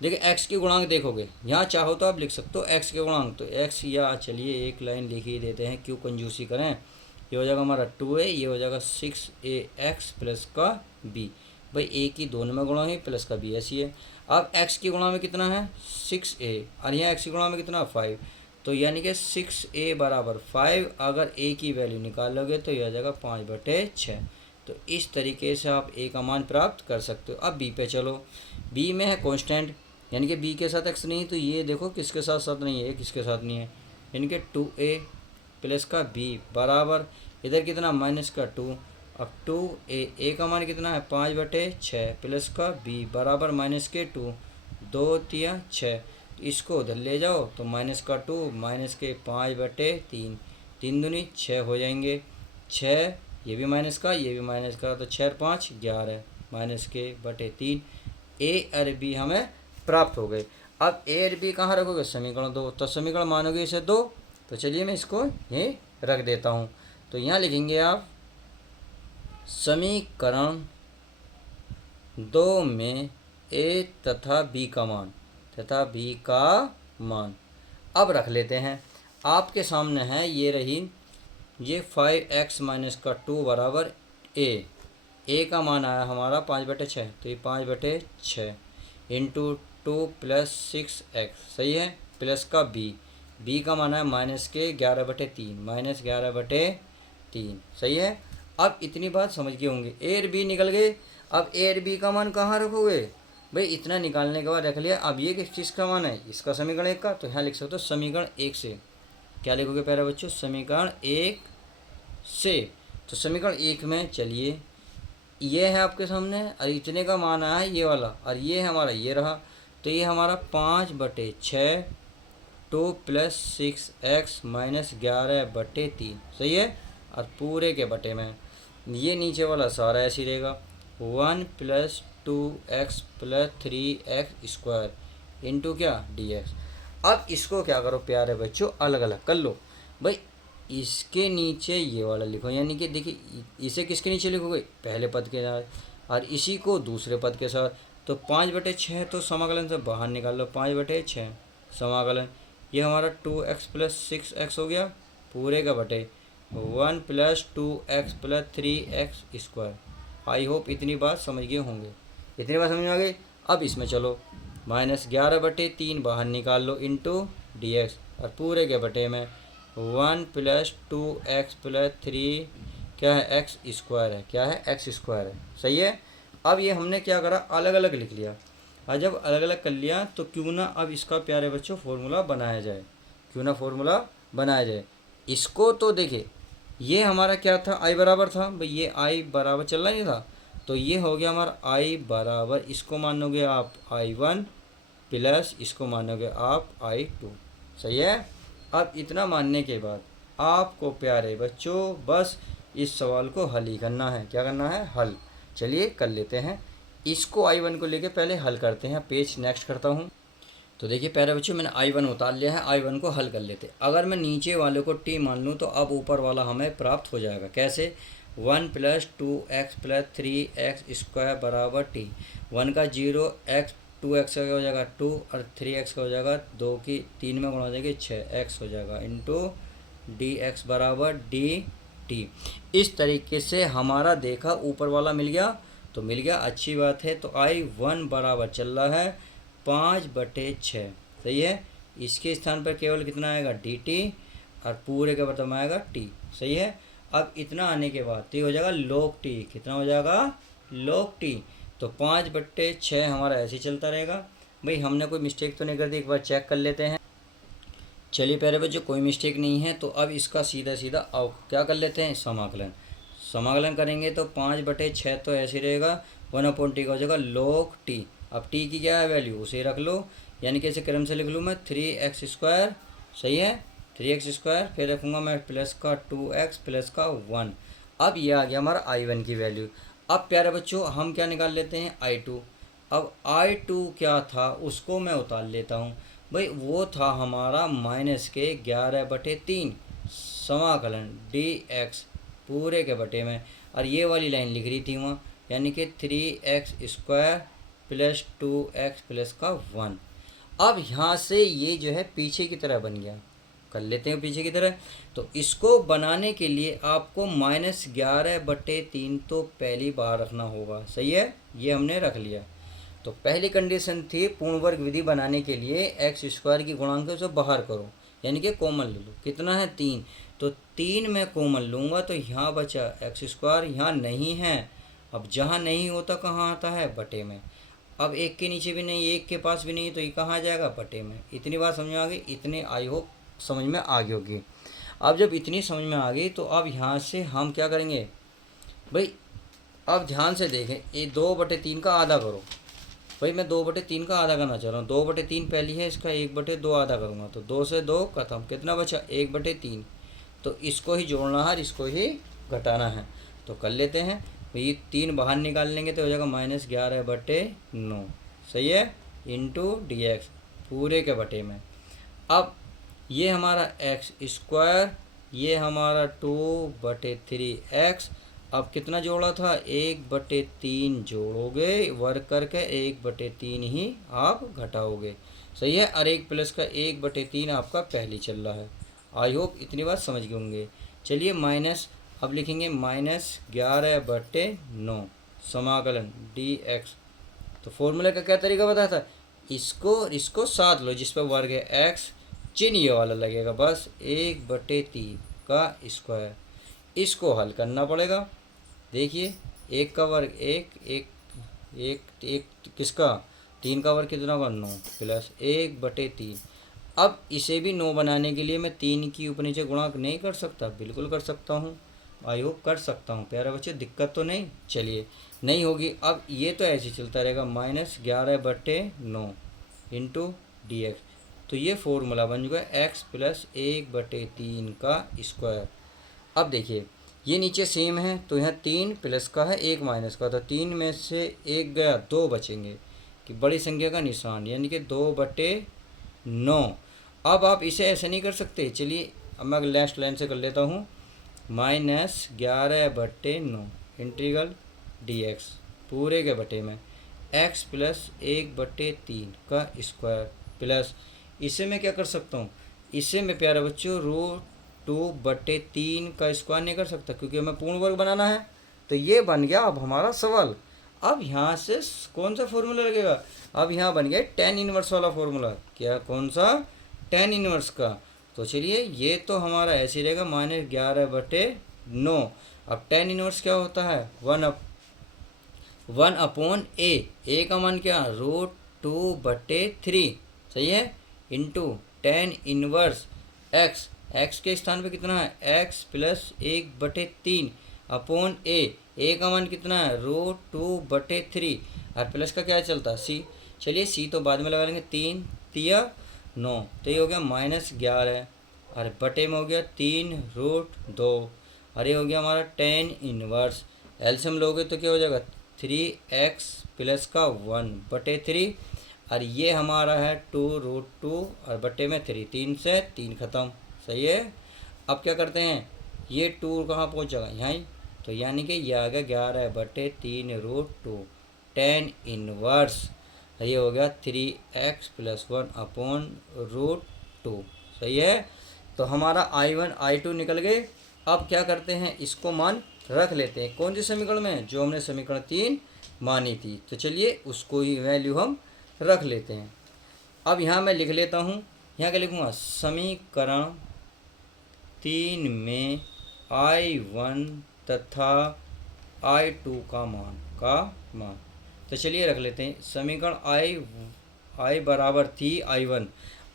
देखिए एक्स के गुणांक देखोगे, यहाँ चाहो तो आप लिख सकते हो एक्स के गुणांक। तो एक्स, या चलिए एक लाइन लिख ही देते हैं, क्यों कंजूसी करें। ये हो जाएगा हमारा 2a, ये हो जाएगा 6ax प्लस का b। भाई ए की दोनों में गुणा है, प्लस का b ऐसी है। अब एक्स की गुणा में कितना है 6a और यहाँ एक्स की गुणा में कितना 5। तो यानी कि 6a बराबर 5। अगर a की वैल्यू निकालोगे तो यह आ जाएगा 5/6। तो इस तरीके से आप a का मान प्राप्त कर सकते हो। अब b पे चलो। b में है कांस्टेंट, यानी कि b के साथ x नहीं, तो ये देखो किसके साथ साथ नहीं है, किसके साथ नहीं है, यानी कि 2a प्लस का b बराबर इधर कितना माइनस का 2। अब 2a का मान कितना है 5/6 प्लस का b बराबर माइनस के 2, 2 3 6। इसको उधर ले जाओ तो माइनस का 2 माइनस के 5/3, 3 दूनी 6 हो जाएंगे। 6 ये भी माइनस का, ये भी माइनस का, तो 6 और 5 11 माइनस के बटे 3 ए और बी हमें प्राप्त हो गए। अब ए और बी कहाँ रखोगे, समीकरण 2, तो समीकरण मानोगे इसे 2, तो चलिए मैं इसको यहीं रख देता हूँ। तो यहाँ लिखेंगे आप समीकरण 2 में ए तथा बी का मान अब रख लेते हैं। आपके सामने है ये रही, ये 5x माइनस का 2 बराबर ए का मान आया हमारा 5/6, तो ये 5/6 इंटू 2 प्लस 6x, सही है, प्लस का बी का मान है माइनस के 11/3, -11/3, सही है। अब इतनी बात समझ गए होंगे, ए और बी निकल गए। अब ए और बी का मान कहाँ रखोगे भाई, इतना निकालने के बाद रख लिया। अब ये किस चीज़ का मान है, इसका समीकरण 1 का, तो यहाँ लिख सकते हो समीकरण 1 से। क्या लिखोगे प्यारे बच्चों, समीकरण 1 से। तो समीकरण 1 में चलिए ये है आपके सामने, और इतने का मान आया है ये वाला, और ये है हमारा ये रहा, तो ये हमारा 5/6 2 प्लस 6x माइनस 11/3, सही है। और पूरे के बटे में ये नीचे वाला सारा ऐसे ही रहेगा, 1 plus 2x plus 3x square into क्या dx। अब इसको क्या करो प्यारे बच्चों, अलग अलग कर लो भाई। इसके नीचे ये वाला लिखो, यानी कि देखिए इसे किसके नीचे लिखोगे, पहले पद के साथ, और इसी को दूसरे पद के साथ। तो 5/6 तो समाकलन से बाहर निकाल लो, 5/6 समाकलन, ये हमारा 2x प्लस 6x हो गया, पूरे का बटे 1 plus 2x plus 3x square. I hope इतनी बात समझ गए होंगे, इतनी बात समझ में आ गई। अब इसमें चलो -11/3 बाहर निकाल लो इंटू dx, और पूरे के बटे में 1 प्लस 2x प्लस 3 क्या है एक्स स्क्वायर है, क्या है एक्स स्क्वायर है, सही है। अब ये हमने क्या करा, अलग अलग लिख लिया। और जब अलग अलग कर लिया तो क्यों ना अब इसका प्यारे बच्चों फॉर्मूला बनाया जाए, इसको तो देखिए ये हमारा क्या था, आई बराबर था भाई, ये आई बराबर चल रहा नहीं था, तो ये हो गया हमारा आई बराबर, इसको मानोगे आप I1 प्लस इसको मानोगे आप I2, सही है। अब इतना मानने के बाद आपको प्यारे बच्चों बस इस सवाल को हल ही करना है, क्या करना है, हल। चलिए कर लेते हैं, इसको I1 को लेके पहले हल करते हैं। पेज नेक्स्ट करता हूँ। तो देखिए प्यारे बच्चों मैंने I1 उतार लिया है, I1 को हल कर लेते। अगर मैं नीचे वाले को t मान लूँ तो अब ऊपर वाला हमें प्राप्त हो जाएगा, कैसे, 1 plus 2x plus 3x square बराबर t, 1 का 0, x 2x का हो जाएगा 2, और 3x का हो जाएगा 2 की 3 में गुणा हो जाएगी 6x हो जाएगा इंटू dx बराबर dt। इस तरीके से हमारा देखा ऊपर वाला मिल गया, तो मिल गया, अच्छी बात है। तो I1 बराबर चल रहा है 5/6, सही है। इसके स्थान पर केवल कितना आएगा dt, और पूरे के बराबर आएगा t, सही है। अब इतना आने के बाद तो ये हो जाएगा log t, कितना हो जाएगा log t। तो 5/6 हमारा ऐसे ही चलता रहेगा। भाई हमने कोई मिस्टेक तो नहीं कर दी, एक बार चेक कर लेते हैं। चलिए प्यारे बच्चों कोई मिस्टेक नहीं है, तो अब इसका सीधा सीधा क्या कर लेते हैं, समाकलन करेंगे। तो 5/6 तो ऐसे रहेगा, 1/t का हो जाएगा log t। अब t की क्या है वैल्यू, उसे रख लो, यानी कि इसे क्रम से लिख लूँ मैं 3x स्क्वायर, सही है, 3x स्क्वायर, फिर रखूँगा मैं प्लस का 2x प्लस का 1। अब ये आ गया हमारा I1 की वैल्यु। अब प्यारे बच्चों हम क्या निकाल लेते हैं, I2। अब I2 क्या था उसको मैं उतार लेता हूँ भाई, वो था हमारा -11/3 समाकलन dx पूरे के बटे में, और ये वाली लाइन लिख रही थी वहाँ, यानी कि 3x square plus 2x plus का 1। अब यहाँ से ये जो है पीछे की तरह बन गया, कर लेते हैं पीछे की तरह। तो इसको बनाने के लिए आपको -11/3 तो पहली बार रखना होगा, सही है, ये हमने रख लिया। तो पहली कंडीशन थी पूर्ण वर्ग विधि बनाने के लिए एक्स स्क्वायर की गुणांक से बाहर करो, यानी कि कॉमन ले लो, कितना है 3, तो 3 में कॉमन लूँगा तो यहाँ बचा एक्स स्क्वायर, यहाँ नहीं है। अब जहाँ नहीं होता कहाँ आता है, बटे में। अब एक के नीचे भी नहीं, एक के पास भी नहीं, तो ये कहाँ आ जाएगा, बटे में। इतनी बात समझ में आ गई, इतने आई होप समझ में आ गई होगी। अब जब इतनी समझ में आ गई तो अब यहाँ से हम क्या करेंगे भाई, अब ध्यान से देखें, ये 2/3 का आधा करो। भाई मैं 2/3 का आधा करना चाह रहा हूँ, 2/3 पहली है, इसका 1/2 आधा करूँगा, तो 2 से 2 खत्म, कितना बचा 1/3। तो इसको ही जोड़ना है, इसको ही घटाना है। तो कर लेते हैं। तो ये 3 बाहर निकाल लेंगे तो हो जाएगा -11/9, सही है, इंटू डी एक्स पूरे के बटे में। अब ये हमारा एक्स स्क्वायर, ये हमारा 2/3 एक्स। अब कितना जोड़ा था, 1/3 जोड़ोगे वर्ग करके, 1/3 ही आप घटाओगे, सही है। और एक प्लस का 1/3 आपका पहले चल रहा है। आई होप इतनी बात समझ गए होंगे। चलिए माइनस, अब लिखेंगे -11/9 समाकलन डी एक्स। तो फॉर्मूले का क्या तरीका बताया था, इसको साथ लो जिस पर वर्ग है एक्स, चिन्ह ये वाला लगेगा बस, 1/3 का स्क्वायर। इसको हल करना पड़ेगा। देखिए 1 का वर्ग 1, एक एक एक किसका, 3 का वर्ग कितना होगा 9, प्लस 1/3। अब इसे भी 9 बनाने के लिए मैं 3 की ऊपर नीचे गुणा नहीं कर सकता, बिल्कुल कर सकता हूँ। आई होप कर सकता हूँ प्यारे बच्चे, दिक्कत तो नहीं। चलिए नहीं होगी। अब ये तो ऐसे चलता रहेगा, -11/9 इंटू डी एक्स। तो ये फॉर्मूला बन चुका है एक्स प्लस 1/3 का स्क्वायर। अब देखिए ये नीचे सेम है, तो यहाँ 3 प्लस का है 1 माइनस का, तो 3 में से 1 गया, 2 बचेंगे कि बड़ी संख्या का निशान, यानी कि 2/9। अब आप इसे ऐसे नहीं कर सकते, चलिए अब मैं लास्ट लाइन से कर लेता हूँ, -11/9 इंटीग्रल डी एक्स पूरे के बटे में एक्स प्लस 1/3 का स्क्वायर, प्लस इसे मैं क्या कर सकता हूँ, इसे मैं प्यारे बच्चों √2/3 का स्क्वायर नहीं कर सकता, क्योंकि हमें पूर्ण वर्ग बनाना है। तो ये बन गया अब हमारा सवाल। अब यहाँ से कौन सा फॉर्मूला लगेगा, अब यहाँ बन गया tan इनवर्स वाला फॉर्मूला। क्या, कौन सा, tan इनवर्स का। तो चलिए ये तो हमारा ऐसे ही रहेगा -11/9। अब tan इनवर्स क्या होता है, 1/a का मान क्या, √2/3, सही है, into tan inverse x, x के स्थान पे कितना है, x प्लस 1/3 अपॉन a का मान कितना है, √2/3, और प्लस का क्या चलता है c। चलिए c तो बाद में लगा लेंगे, 3 तिया 9, तो ये हो गया -11, और बटे में हो गया 3√2, और ये हो गया हमारा tan इनवर्स। एलसीएम लोगे तो क्या हो जाएगा, 3x प्लस का 1/3, और ये हमारा है 2√2 और बटे में 3, 3 से 3 ख़त्म, सही है। अब क्या करते हैं, ये 2 कहाँ पहुँचेगा, यहाँ ही, तो यानी कि ये आ गया 11/3√2 tan इनवर्स, ये हो गया 3x प्लस 1/√2, सही है। तो हमारा I1 I2 निकल गए। अब क्या करते हैं, इसको मान रख लेते हैं कौन सी समीकरण में, जो हमने समीकरण 3 मानी थी। तो चलिए उसको ही वैल्यू हम रख लेते हैं। अब यहाँ मैं लिख लेता हूँ, यहाँ क्या लिखूँगा, समीकरण 3 में I1 तथा I2 का मान। तो चलिए रख लेते हैं। समीकरण I बराबर थी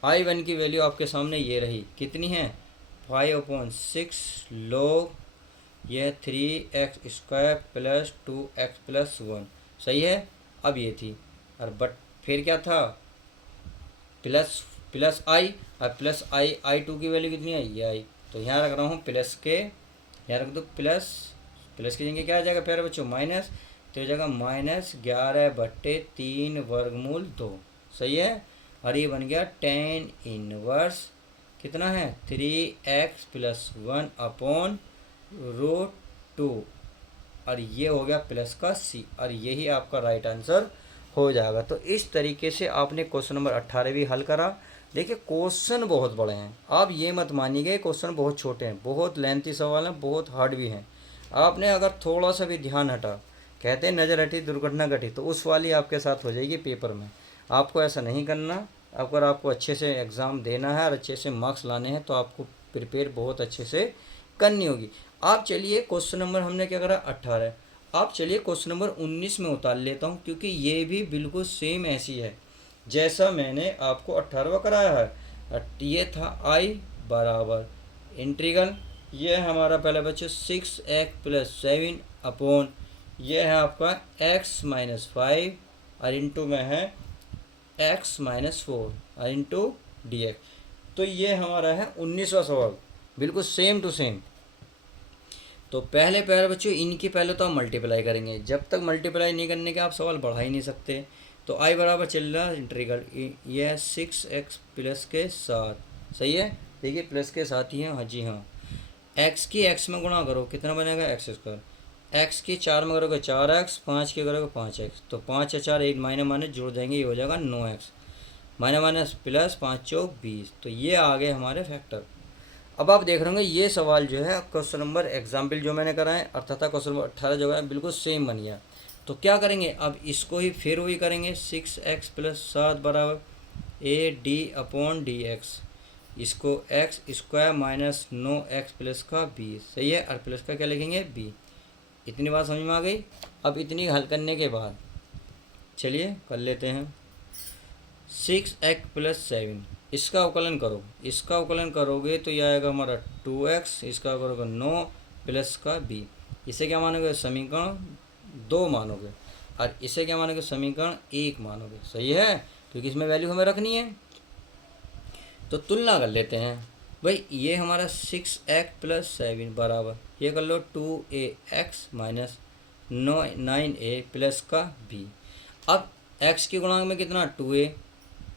I1 की वैल्यू आपके सामने ये रही, कितनी है, 5/6 log यह 3x² प्लस 2x प्लस 1, सही है। अब ये थी, और बट फिर क्या था, प्लस आई, और प्लस I2 की वैल्यू कितनी है, ये आई। तो यहाँ रख रहा हूँ प्लस के, यहाँ रख दो प्लस की जगह क्या आ जाएगा प्यारे बच्चों, माइनस, तो हो जाएगा -11/3 वर्गमूल 2, सही है। और ये बन गया tan इनवर्स कितना है, 3x प्लस 1/√2, और ये हो गया प्लस का c, और यही आपका राइट आंसर हो जाएगा। तो इस तरीके से आपने क्वेश्चन नंबर 18 भी हल करा। देखिए क्वेश्चन बहुत बड़े हैं, आप ये मत मानिए क्वेश्चन बहुत छोटे हैं, बहुत लेंथी सवाल हैं, बहुत हार्ड भी हैं। आपने अगर थोड़ा सा भी ध्यान हटा, कहते हैं नज़र हटी दुर्घटना घटी, तो उस वाली आपके साथ हो जाएगी पेपर में। आपको ऐसा नहीं करना। अगर आपको अच्छे से एग्ज़ाम देना है और अच्छे से मार्क्स लाने हैं तो आपको प्रिपेयर बहुत अच्छे से करनी होगी। आप चलिए क्वेश्चन नंबर हमने क्या करा 18, आप चलिए क्वेश्चन नंबर 19 में उतार लेता हूँ, क्योंकि ये भी बिल्कुल सेम ऐसी है जैसा मैंने आपको 18वां कराया है। ये था I बराबर इंटीग्रल, ये है हमारा पहला बच्चों 6x प्लस 7 अपॉन, ये है आपका x माइनस 5 और इंटू में है x माइनस 4 और इंटू डी एक्स। तो ये हमारा है 19वां सवाल, बिल्कुल सेम टू सेम। तो पहले प्यारे बच्चों इनकी पहले तो आप मल्टीप्लाई करेंगे, जब तक मल्टीप्लाई नहीं करने के आप सवाल बढ़ा ही नहीं सकते। तो आई बराबर चल रहा इंटीग्रल यह 6x प्लस के साथ, सही है, देखिए प्लस के साथ ही है, हाँ जी हाँ। एक्स की एक्स में गुणा करो, कितना बनेगा एक्स स्क्वायर, एक्स की 4 में करोगे 4x, 5 की करोगे 5x, तो 5 या 4 एक माइनस माइनस जुड़ जाएंगे, ये हो जाएगा 9x, माइनस माइनस प्लस 5 चौक 20। तो ये आ गए हमारे फैक्टर। अब आप देख रहे होंगे ये सवाल जो है क्वेश्चन नंबर एग्जाम्पल जो मैंने कराए अर्थात क्वेश्चन नंबर 18 जो है बिल्कुल सेम बन गया। तो क्या करेंगे, अब इसको ही फिर वही करेंगे, 6x प्लस 7 बराबर A D upon D X, इसको X square minus 9x plus का बी, सही है, और प्लस का क्या लिखेंगे बी। इतनी बात समझ में आ गई। अब इतनी हल करने के बाद चलिए कर लेते हैं। 6x प्लस 7 इसका अवकलन करो, इसका अवकलन करोगे तो यह आएगा हमारा 2x, इसका करोगे 9 प्लस का बी। इसे क्या मानोगे, समीकरण 2 मानोगे, और इसे क्या मानोगे, समीकरण 1 मानोगे, सही है, क्योंकि इसमें वैल्यू हमें रखनी है। तो तुलना कर लेते हैं भाई, ये हमारा 6x प्लस 7 बराबर, ये कर लो 2ax माइनस 9a प्लस का b। अब x की गुणांक में कितना 2a,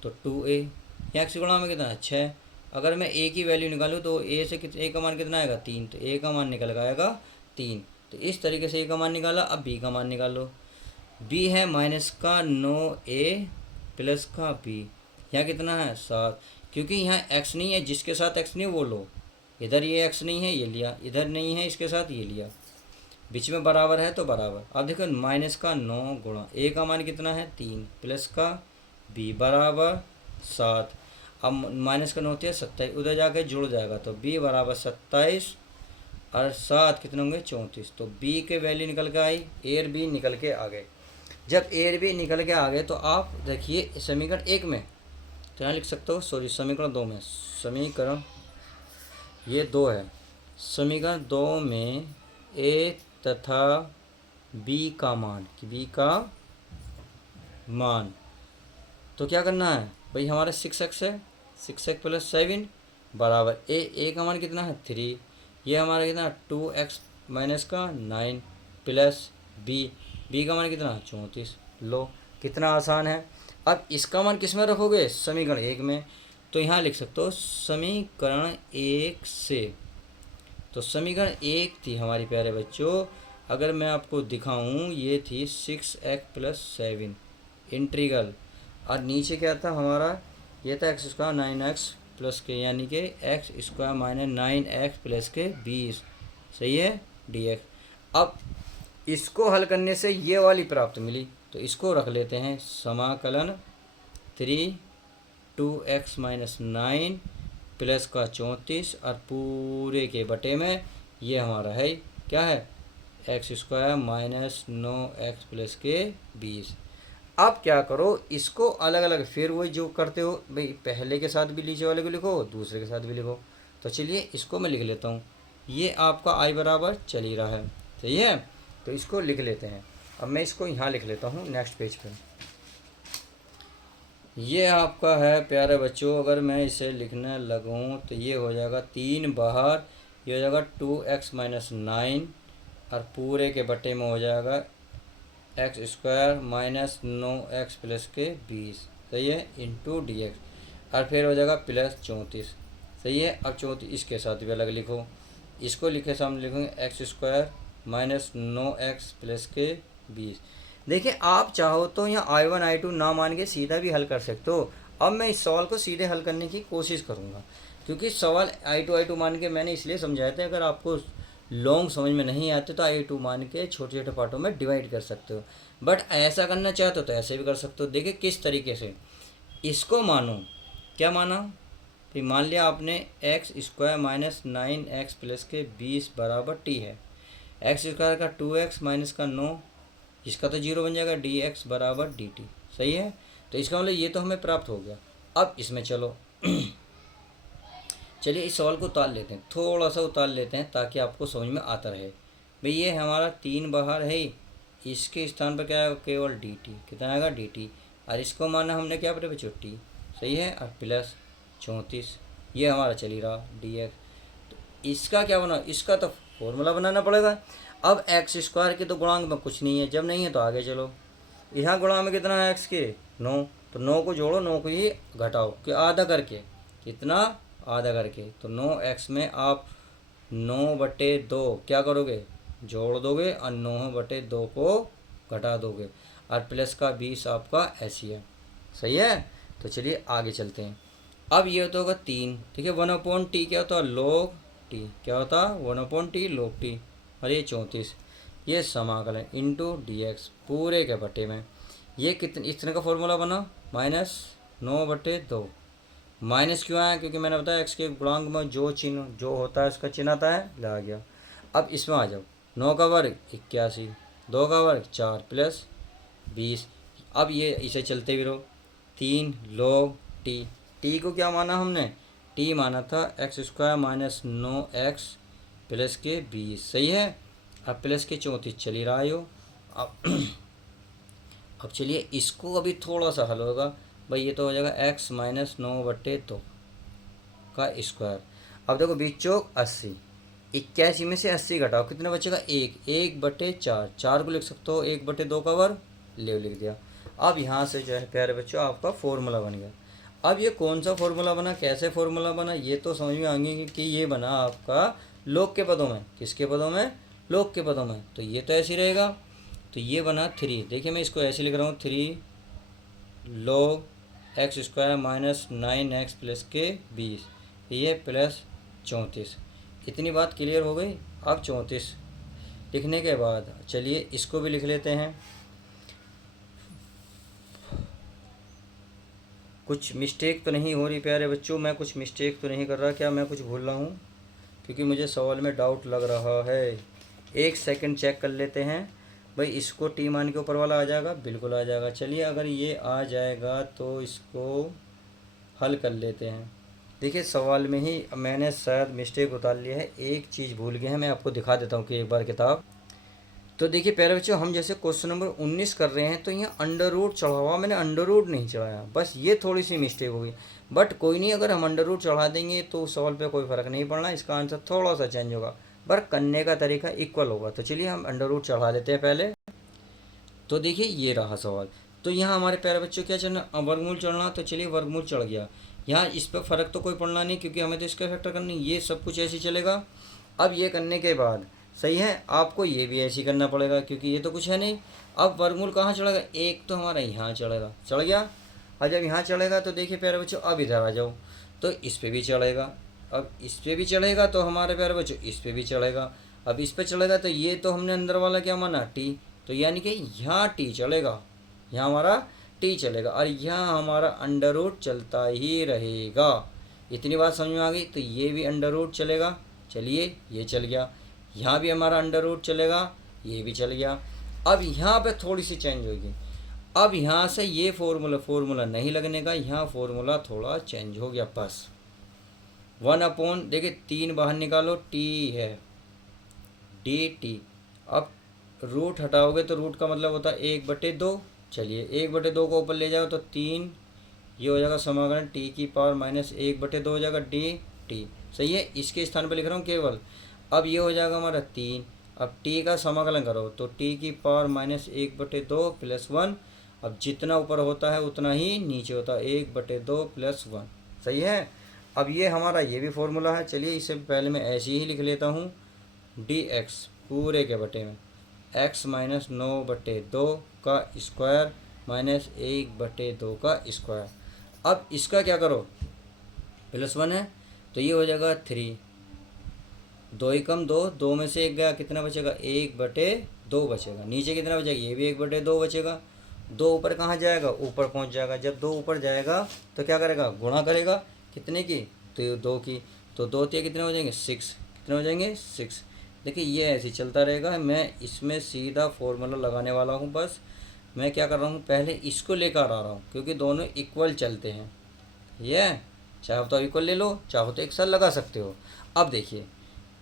तो 2a, एक्स की गुणांक में कितना 6। अगर मैं a की वैल्यू निकालूँ तो a से a का मान कितना आएगा 3, तो a का मान निकल आएगा 3। तो इस तरीके से a का मान निकाला। अब b का मान निकालो, b है माइनस का 9a प्लस का b, यहाँ कितना है 7, क्योंकि यहाँ x नहीं है, जिसके साथ x नहीं वो लो, इधर ये x नहीं है ये लिया, इधर नहीं है इसके साथ ये लिया, बीच में बराबर है तो बराबर। अब देखो माइनस का 9 गुणा a का मान कितना है 3 प्लस का b बराबर 7। अब माइनस का 9 होती है 27, उधर जाके जुड़ जाएगा तो b बराबर 27 और 7 कितने होंगे 34। तो b के वैल्यू निकल के आई, ए और बी निकल के आ गए। जब ए और बी निकल के आ गए तो आप देखिए समीकरण 1 में तो यहाँ लिख सकते हो, सॉरी समीकरण 2 में, समीकरण ये 2 है, समीकरण 2 में ए तथा बी का मान, बी का मान, तो क्या करना है भाई, हमारा 6x है, 6x प्लस 7 बराबर ए का मान कितना है 3, ये हमारा कितना 2x माइनस का 9 प्लस बी का मान कितना 34। लो कितना आसान है। अब इसका मान किस में रखोगे, समीकरण 1 में, तो यहाँ लिख सकते हो समीकरण 1 से। तो समीकरण 1 थी हमारी प्यारे बच्चों, अगर मैं आपको दिखाऊं, ये थी 6x प्लस 7 इंटीग्रल, और नीचे क्या था हमारा, ये था एक्स स्क्वायर 9x प्लस के, यानी कि x square minus 9x plus के 20, सही है dx। अब इसको हल करने से ये वाली प्राप्त मिली, तो इसको रख लेते हैं समाकलन 3 2x माइनस 9 प्लस का 34 और पूरे के बटे में ये हमारा है क्या है x square minus 9x plus के 20। अब क्या करो, इसको अलग अलग फिर वही जो करते हो भाई, पहले के साथ भी नीचे वाले को लिखो, दूसरे के साथ भी लिखो। तो चलिए इसको मैं लिख लेता हूँ, ये आपका आई बराबर चल ही रहा है, सही है, तो इसको लिख लेते हैं। अब मैं इसको यहाँ लिख लेता हूँ नेक्स्ट पेज पर। ये आपका है प्यारे बच्चों, अगर मैं इसे लिखने लगूँ तो ये हो जाएगा 3 बाहर, ये हो जाएगा 2x माइनस 9 और पूरे के बटे में हो जाएगा x square minus 9x plus के 20, सही है, इंटू डी एक्स, और फिर हो जाएगा प्लस 34, सही है। अब 34 इसके साथ भी अलग लिखो, इसको लिखे सामने लिखोगे x square minus 9x plus के 20। देखिए आप चाहो तो यहाँ I1 I2 ना मान के सीधा भी हल कर सकते हो। अब मैं इस सवाल को सीधे हल करने की कोशिश करूँगा, क्योंकि सवाल I2 मान के मैंने इसलिए समझाया था, अगर आपको लॉन्ग समझ में नहीं आते तो I2 मान के छोटे छोटे पार्टों में डिवाइड कर सकते हो, बट ऐसा करना चाहते हो तो ऐसे भी कर सकते हो। देखिए किस तरीके से इसको मानो, क्या माना फिर, मान लिया आपने x square minus 9x plus के 20 बराबर टी है, एक्स स्क्वायर का 2x माइनस का 9, इसका तो 0 बन जाएगा, डी एक्स बराबर डी टी, सही है। तो इसका मतलब ये तो हमें प्राप्त हो गया। अब इसमें चलो चलिए इस सवाल को उतार लेते हैं, थोड़ा सा उतार लेते हैं ताकि आपको समझ में आता रहे। भाई ये हमारा 3 बाहर है, इसके स्थान पर क्या है केवल डी टी, कितना आएगा डी टी, और इसको माना हमने क्या पड़े बच्चों टी, सही है, और प्लस 34, ये हमारा चली रहा डी एक्स। तो इसका क्या बना, इसका तो फॉर्मूला बनाना पड़ेगा। अब एक्स स्क्वायर के तो गुणांक में कुछ नहीं है, जब नहीं है तो आगे चलो। यहाँ गुणांक में कितना है एक्स के, 9, तो 9 को जोड़ो, 9 को ही घटाओ कि आधा करके, कितना, आधा करके, तो 9x में आप 9/2 क्या करोगे, जोड़ दोगे और 9/2 को घटा दोगे और प्लस का 20 आपका ऐसी है। सही है। तो चलिए आगे चलते हैं। अब ये तो होगा 3, ठीक है। 1/t क्या होता है, log t, क्या होता है 1/t log t, और ये 34, ये समाकलन इंटू डी एक्स पूरे के बटे में। ये कितने, इस तरह का फॉर्मूला बना, -9/2। माइनस क्यों आया, क्योंकि मैंने बताया एक्स के गुणांक में जो चिन्ह जो होता है उसका चिन्ह आता है, ला गया। अब इसमें आ जाओ, 9 का वर्ग 81, 2 का वर्ग 4 प्लस 20। अब ये इसे चलते भी रहो, 3 log t, टी को क्या माना हमने, टी माना था x² - 9x प्लस के 20, सही है। अब प्लस के 34 चल ही रहा हो। अब चलिए इसको अभी थोड़ा सा हल होगा भाई, ये तो हो जाएगा x - 9/2 का स्क्वायर। अब देखो 20 चौक 80, 81 में से 80 घटाओ, कितना बचेगा, 1/4, 4 को लिख सकते हो 1/2 का वर्ग, ले लिख दिया। अब यहाँ से जो है प्यारे बच्चों आपका फॉर्मूला बन गया। अब ये कौन सा फॉर्मूला बना, कैसे फॉर्मूला बना, ये तो समझ में आएंगे कि ये बना आपका लोग के पदों में, किसके पदों में, लोग के पदों में। तो ये तो ऐसे ही रहेगा, तो ये बना 3, देखिए मैं इसको ऐसे लिख रहा हूँ, 3 log x² - 9x प्लस के 20, ये प्लस 34। इतनी बात क्लियर हो गई। अब 34 लिखने के बाद चलिए इसको भी लिख लेते हैं। कुछ मिस्टेक तो नहीं हो रही प्यारे बच्चों, मैं कुछ मिस्टेक तो नहीं कर रहा, क्या मैं कुछ भूल रहा हूँ, क्योंकि मुझे सवाल में डाउट लग रहा है। एक सेकंड चेक कर लेते हैं भाई, इसको टी मान के ऊपर वाला आ जाएगा, बिल्कुल आ जाएगा। चलिए अगर ये आ जाएगा तो इसको हल कर लेते हैं। देखिए सवाल में ही मैंने शायद मिस्टेक उतार लिया है, एक चीज़ भूल गए हैं, मैं आपको दिखा देता हूँ कि एक बार किताब। तो देखिए प्यारे बच्चों, हम जैसे क्वेश्चन नंबर 19 कर रहे हैं तो यहाँ अंडर रूट चढ़ा हुआ, मैंने अंडर रूट नहीं चढ़ाया, बस ये थोड़ी सी मिस्टेक हो गई। बट कोई नहीं, अगर हम अंडर रूट चढ़ा देंगे तो सवाल पे कोई फ़र्क नहीं पड़ना, इसका आंसर थोड़ा सा चेंज होगा, पर करने का तरीका इक्वल होगा। तो चलिए हम अंडर रूट चढ़ा देते हैं पहले। तो देखिए ये रहा सवाल। तो यहाँ हमारे प्यारे बच्चों क्या चढ़ना, वर्गमूल चढ़ना, तो चलिए वर्गमूल चढ़ गया। यहाँ इस पर फ़र्क तो कोई पड़ना नहीं, क्योंकि हमें तो इसका फैक्टर करनी, ये सब कुछ ऐसे ही चलेगा। अब ये करने के बाद सही है, आपको ये भी ऐसे ही करना पड़ेगा, क्योंकि ये तो कुछ है नहीं। अब वर्गमूल कहाँ चढ़ेगा, एक तो हमारा यहाँ चढ़ेगा, चढ़ गया। और जब यहाँ चढ़ेगा तो देखिए प्यारे बच्चों, अब इधर आ जाओ, तो इस पर भी चढ़ेगा। अब इस पर भी चढ़ेगा तो हमारे प्यारे बच्चों इस पर भी चढ़ेगा। अब इस पर चढ़ेगा तो ये तो हमने अंदर वाला क्या माना, टी, तो यानी कि यहाँ टी चलेगा, यहाँ हमारा टी चलेगा, और यहाँ हमारा अंडर रूट चलता ही रहेगा। इतनी बात समझ में आ गई। तो ये भी अंडर रूट चलेगा, चलिए ये चल गया। यहाँ भी हमारा अंडर रूट चलेगा, ये भी चल गया। अब यहाँ पे थोड़ी सी चेंज होगी, अब यहाँ से ये फॉर्मूला नहीं लगने का, यहाँ फॉर्मूला थोड़ा चेंज हो गया, बस 1/, देखिए 3 बाहर निकालो, टी है dt। अब रूट हटाओगे तो रूट का मतलब होता है 1/2, चलिए 1/2 को ऊपर ले जाओ तो 3, ये हो जाएगा समाकलन t⁻⁻1/2 हो जाएगा dt, सही है। इसके स्थान पर लिख रहा हूँ केवल। अब ये हो जाएगा हमारा 3, अब t का समाकलन करो तो t⁻⁻1/2 प्लस 1, अब जितना ऊपर होता है उतना ही नीचे होता है, 1/2 प्लस 1, सही है। अब ये हमारा ये भी फॉर्मूला है, चलिए इसे पहले मैं ऐसे ही लिख लेता हूँ, dx पूरे के बटे में x - 9/2 का स्क्वायर माइनस 1/2 का स्क्वायर। अब इसका क्या करो, +1 है तो ये हो जाएगा 3, 2 ही कम 2, 2 में से 1 गया, कितना बचेगा, 1/2 बचेगा। नीचे कितना बचेगा, ये भी 1/2 बचेगा। 2 ऊपर कहाँ जाएगा, ऊपर पहुँच जाएगा। जब 2 ऊपर जाएगा तो क्या करेगा, गुणा करेगा, कितने की, तो 2 की, तो 2 3 कितने हो जाएंगे, 6, कितने हो जाएंगे, 6। देखिए ये ऐसे चलता रहेगा, मैं इसमें सीधा फॉर्मूला लगाने वाला हूँ। बस मैं क्या कर रहा हूँ, पहले इसको लेकर आ रहा हूँ, क्योंकि दोनों इक्वल चलते हैं। ये चाहे तो इक्वल ले लो, चाहो तो एक साथ लगा सकते हो। अब देखिए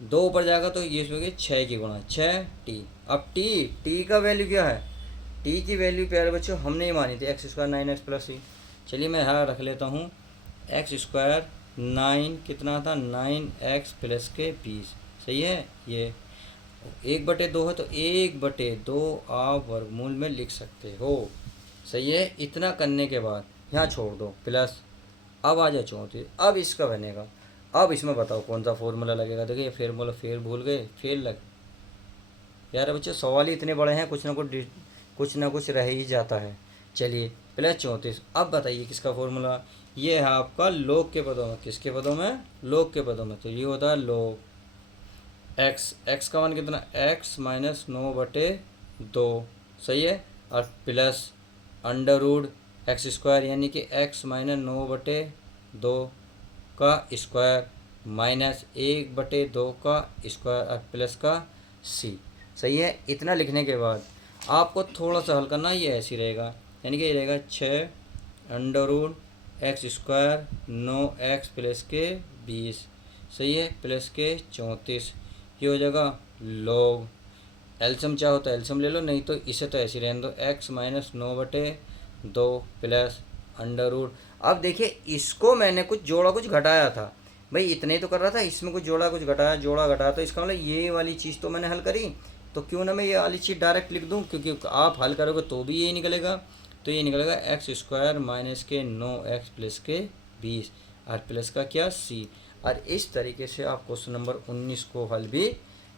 2 ऊपर जाएगा तो ये इसमें 6 की गुणा 6t। अब t का वैल्यू क्या है, t की वैल्यू प्यारे बच्चों हमने ही मानी थी x² 9x + c। चलिए मैं यहाँ रख लेता हूँ x² 9 कितना था 9x प्लस के 20। सही है। ये 1/2 है तो 1/2 आप वर्गमूल में लिख सकते हो। सही है। इतना करने के बाद यहाँ छोड़ दो प्लस, अब आ जाए 34। अब इसका बनेगा, अब इसमें बताओ कौन सा फॉर्मूला लगेगा। देखिए फॉर्मूला फिर भूल गए, फेल लग यार बच्चों, सवाल ही इतने बड़े हैं, कुछ ना कुछ रह ही जाता है। चलिए प्लस 34। अब बताइए किसका फॉर्मूला। ये है आपका लोग के पदों में। किसके पदों में? लोग के पदों में। तो ये होता है लोग एक्स का मान कितना x माइनस 9/2। सही है। और plus under root x square यानी कि x माइनस 9/2 का स्क्वायर माइनस 1/2 का स्क्वायर और प्लस का c। सही है। इतना लिखने के बाद आपको थोड़ा सा हल करना, ये ऐसे ही रहेगा, यानी कि ये रहेगा 6 under root x square 9x plus के 20। सही है। प्लस के 34। ये हो जाएगा लॉग। एल्सियम चाहो तो एल्सियम ले लो, नहीं तो इसे तो ऐसे ही रहने दो, x minus 9/2 plus under root. अब देखिए इसको मैंने कुछ जोड़ा कुछ घटाया था, भाई इतने ही तो कर रहा था, इसमें कुछ जोड़ा कुछ घटाया, जोड़ा घटाया, तो इसका मतलब ये वाली चीज़ तो मैंने हल करी, तो क्यों ना मैं ये वाली चीज़ डायरेक्ट लिख दूँ, क्योंकि आप हल करोगे तो भी यही निकलेगा। तो ये निकलेगा एक्स स्क्वायर माइनस के 9x प्लस के 20 और प्लस का क्या c। और इस तरीके से आप क्वेश्चन नंबर 19 को हल भी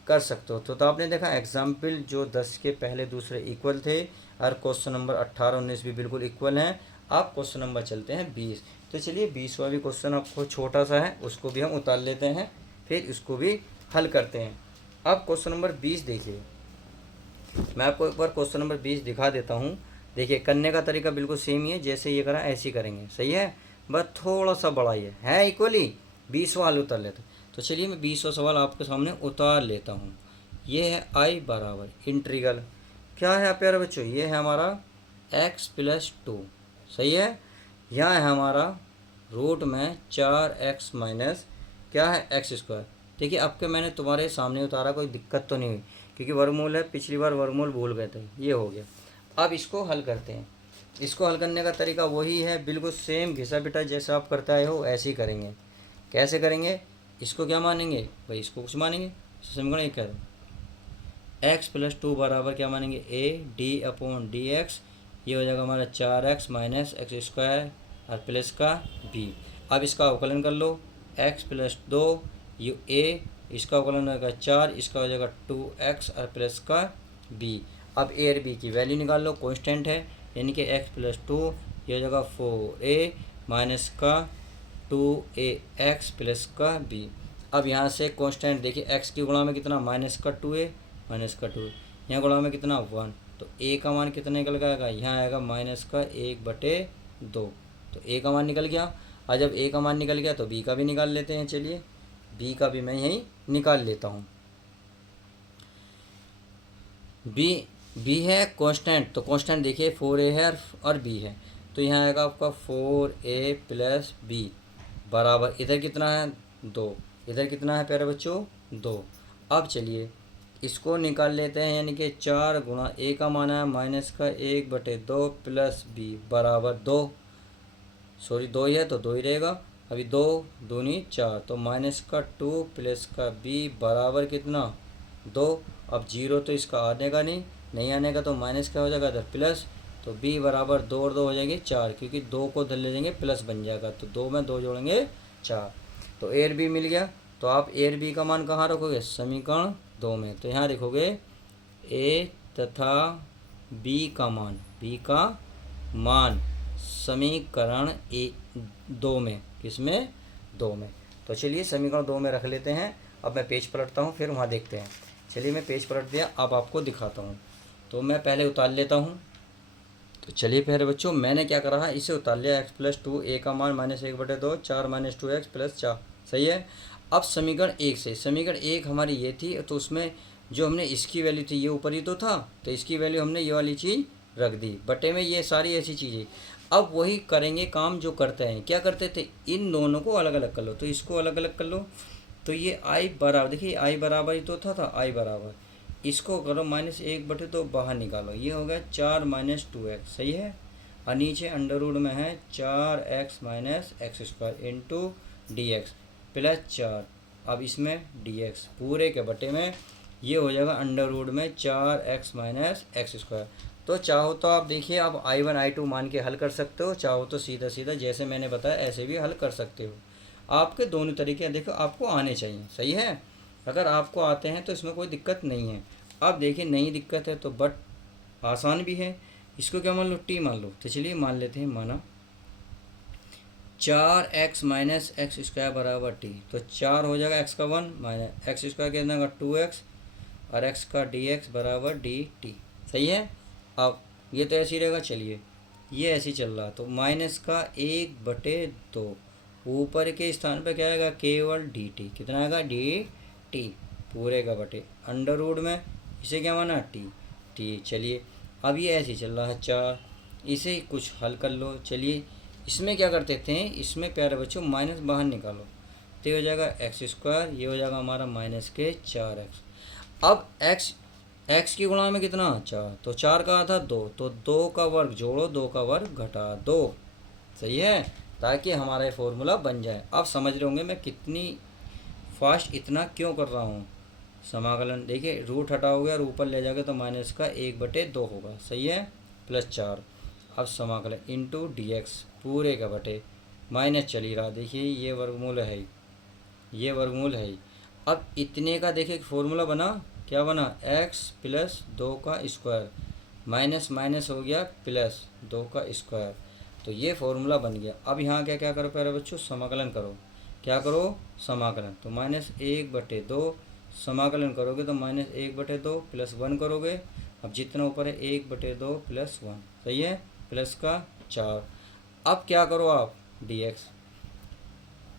कर सकते हो। तो आपने देखा एग्जाम्पल जो 10 के पहले दूसरे इक्वल थे और क्वेश्चन नंबर 18 19 भी बिल्कुल इक्वल हैं। आप क्वेश्चन नंबर चलते हैं 20। तो चलिए 20वां भी क्वेश्चन आपको छोटा सा है, उसको भी हम उतार लेते हैं, फिर इसको भी हल करते हैं। अब क्वेश्चन नंबर 20 देखिए, मैं आपको एक बार क्वेश्चन नंबर 20 दिखा देता हूँ। देखिए करने का तरीका बिल्कुल सेम ही है, जैसे ये करा ऐसे ही करेंगे। सही है। बस थोड़ा सा बड़ा ही है इक्वली। 20वां हल उतार लेते। तो चलिए मैं 20वां सवाल आपके सामने उतार लेता हूँ। ये है आई बराबर इंटीग्रल क्या है प्यारे बच्चों, ये है हमारा x प्लस 2। सही है। यहाँ है हमारा रूट में 4x माइनस क्या है एक्स स्क्वायर। देखिए अब के मैंने तुम्हारे सामने उतारा, कोई दिक्कत तो नहीं हुई, क्योंकि वर्गमूल है, पिछली बार वर्गमूल भूल गए थे, ये हो गया। अब इसको हल करते हैं। इसको हल करने का तरीका वही है, बिल्कुल सेम घिसा पिटा जैसा आप करते आए हो ऐसे ही करेंगे। कैसे करेंगे? इसको क्या मानेंगे भाई, इसको कुछ मानेंगे, समीकरण एक कह रहा हूँ, x प्लस 2 बराबर क्या मानेंगे a d/dx। ये हो जाएगा हमारा 4x माइनस एक्स स्क्वायर और प्लस का b। अब इसका अवकलन कर लो, x प्लस 2 ये a, इसका अवकलन हो जाएगा 4, इसका हो जाएगा 2x और प्लस का b। अब a और b की वैल्यू निकाल लो, कांस्टेंट है, यानी कि x प्लस 2 ये हो जाएगा 4a माइनस का 2ax प्लस का b। अब यहाँ से कांस्टेंट देखिए, x की गुणा में कितना माइनस का 2a माइनस का 2, यहाँ गुणा में कितना 1, तो a का मान कितना निकल जाएगा, यहाँ आएगा माइनस का 1/2। तो a का मान निकल गया। और जब a का मान निकल गया तो b का भी निकाल लेते हैं। चलिए b का भी मैं यहीं निकाल लेता हूँ। b है कांस्टेंट, तो कांस्टेंट देखिए 4a है और b है, तो यहाँ आएगा आपका 4a प्लस b बराबर, इधर कितना है 2, इधर कितना है प्यारे बच्चों 2। अब चलिए इसको निकाल लेते हैं, यानी कि 4 गुणा a का मान है माइनस का 1/2 प्लस b बराबर 2, सॉरी 2 ही है तो 2 ही रहेगा। अभी 2 दूनी 4, तो माइनस का 2 प्लस का b बराबर कितना 2। अब 0 तो इसका आने का नहीं आने का, तो माइनस क्या हो जाएगा इधर प्लस, तो b बराबर 2 और 2 हो जाएंगे 4, क्योंकि 2 को धर ले जाएंगे प्लस बन जाएगा, तो 2 में 2 जोड़ेंगे 4। तो a और b मिल गया। तो आप a और b का मान कहाँ रखोगे, समीकरण 2 में। तो यहाँ लिखोगे a तथा b का मान समीकरण 2 में, किसमें 2 में। तो चलिए समीकरण 2 में रख लेते हैं। अब मैं पेज पलटता हूँ, फिर वहाँ देखते हैं। चलिए मैं पेज पलट दिया, अब आपको दिखाता हूँ। तो मैं पहले उतार लेता हूँ। तो चलिए फिर बच्चों मैंने क्या करा है, इसे उतार लिया, x प्लस 2 a का मान माइनस 1/2 4 माइनस 2x प्लस 4। सही है। अब समीकरण 1 से, समीकरण 1 हमारी ये थी, तो उसमें जो हमने इसकी वैल्यू थी ये ऊपर ही तो था, तो इसकी वैल्यू हमने ये वाली चीज़ रख दी बटे में, ये सारी ऐसी चीज़ें। अब वही करेंगे काम जो करते हैं, क्या करते थे, इन दोनों को अलग अलग कर लो, तो इसको अलग अलग कर लो। तो ये i बराबर, देखिए i बराबर ही तो था i बराबर, इसको करो -1/2 बाहर निकालो, ये हो गया 4 माइनस 2x। सही है। और नीचे अंडर रूट में है 4x minus x square into D x plus 4, अब इसमें डी एक्स पूरे के बटे में ये हो जाएगा अंडर रूट में 4x माइनस एक्स स्क्वायर। तो चाहो तो आप देखिए आप I1 I2 मान के हल कर सकते हो, चाहो तो सीधा सीधा जैसे मैंने बताया ऐसे भी हल कर सकते हो। आपके दोनों तरीके देखो आपको आने चाहिए, सही है। अगर आपको आते हैं तो इसमें कोई दिक्कत नहीं है। अब देखिए नहीं दिक्कत है तो बट आसान भी है। इसको क्या मान लो, टी मान लो। तो चलिए मान लेते हैं, माना 4x माइनस एक्स स्क्वायर बराबर टी। तो 4 हो जाएगा x का 1 माइनस एक्स स्क्वायर कितना का 2x और x का dx बराबर dt, सही है। अब ये तो ऐसे ही रहेगा, चलिए ये ऐसे ही चल रहा, तो माइनस का 1/2 ऊपर के स्थान पे क्या आएगा, केवल dt। कितना आएगा, dt पूरे का बटे अंडर रूट में इसे क्या माना, t। चलिए अब ये ऐसे ही चल रहा है 4, इसे कुछ हल कर लो। चलिए इसमें क्या करते थे, इसमें प्यारे बच्चों माइनस बाहर निकालो तो ये हो जाएगा एक्स स्क्वायर, ये हो जाएगा हमारा माइनस के 4x। अब x की गुणा में कितना 4, तो 4 का आधा 2, तो 2 का वर्ग जोड़ो 2 का वर्ग घटा 2, सही है, ताकि हमारा ये फॉर्मूला बन जाए। अब समझ रहे होंगे मैं कितनी फास्ट इतना क्यों कर रहा हूँ। समाकलन देखिए रूट हटाओगे और ऊपर ले जाओगे तो माइनस का 1/2 होगा, सही है, प्लस 4। अब समाकलन इंटू डी एक्स पूरे का बटे माइनस चल ही रहा, देखिए ये वर्गमूल है, ये वर्गमूल है। अब इतने का देखिए फॉर्मूला बना, क्या बना, x प्लस 2 का स्क्वायर माइनस माइनस हो गया प्लस 2 का स्क्वायर, तो ये फॉर्मूला बन गया। अब यहाँ क्या क्या करो प्यारे बच्चों, समाकलन करो, क्या करो, समाकलन, तो -1/2 समाकलन करोगे तो -1/2 प्लस 1 करोगे, अब जितना ऊपर है 1/2 प्लस 1, सही है, प्लस का 4। अब क्या करो आप, dx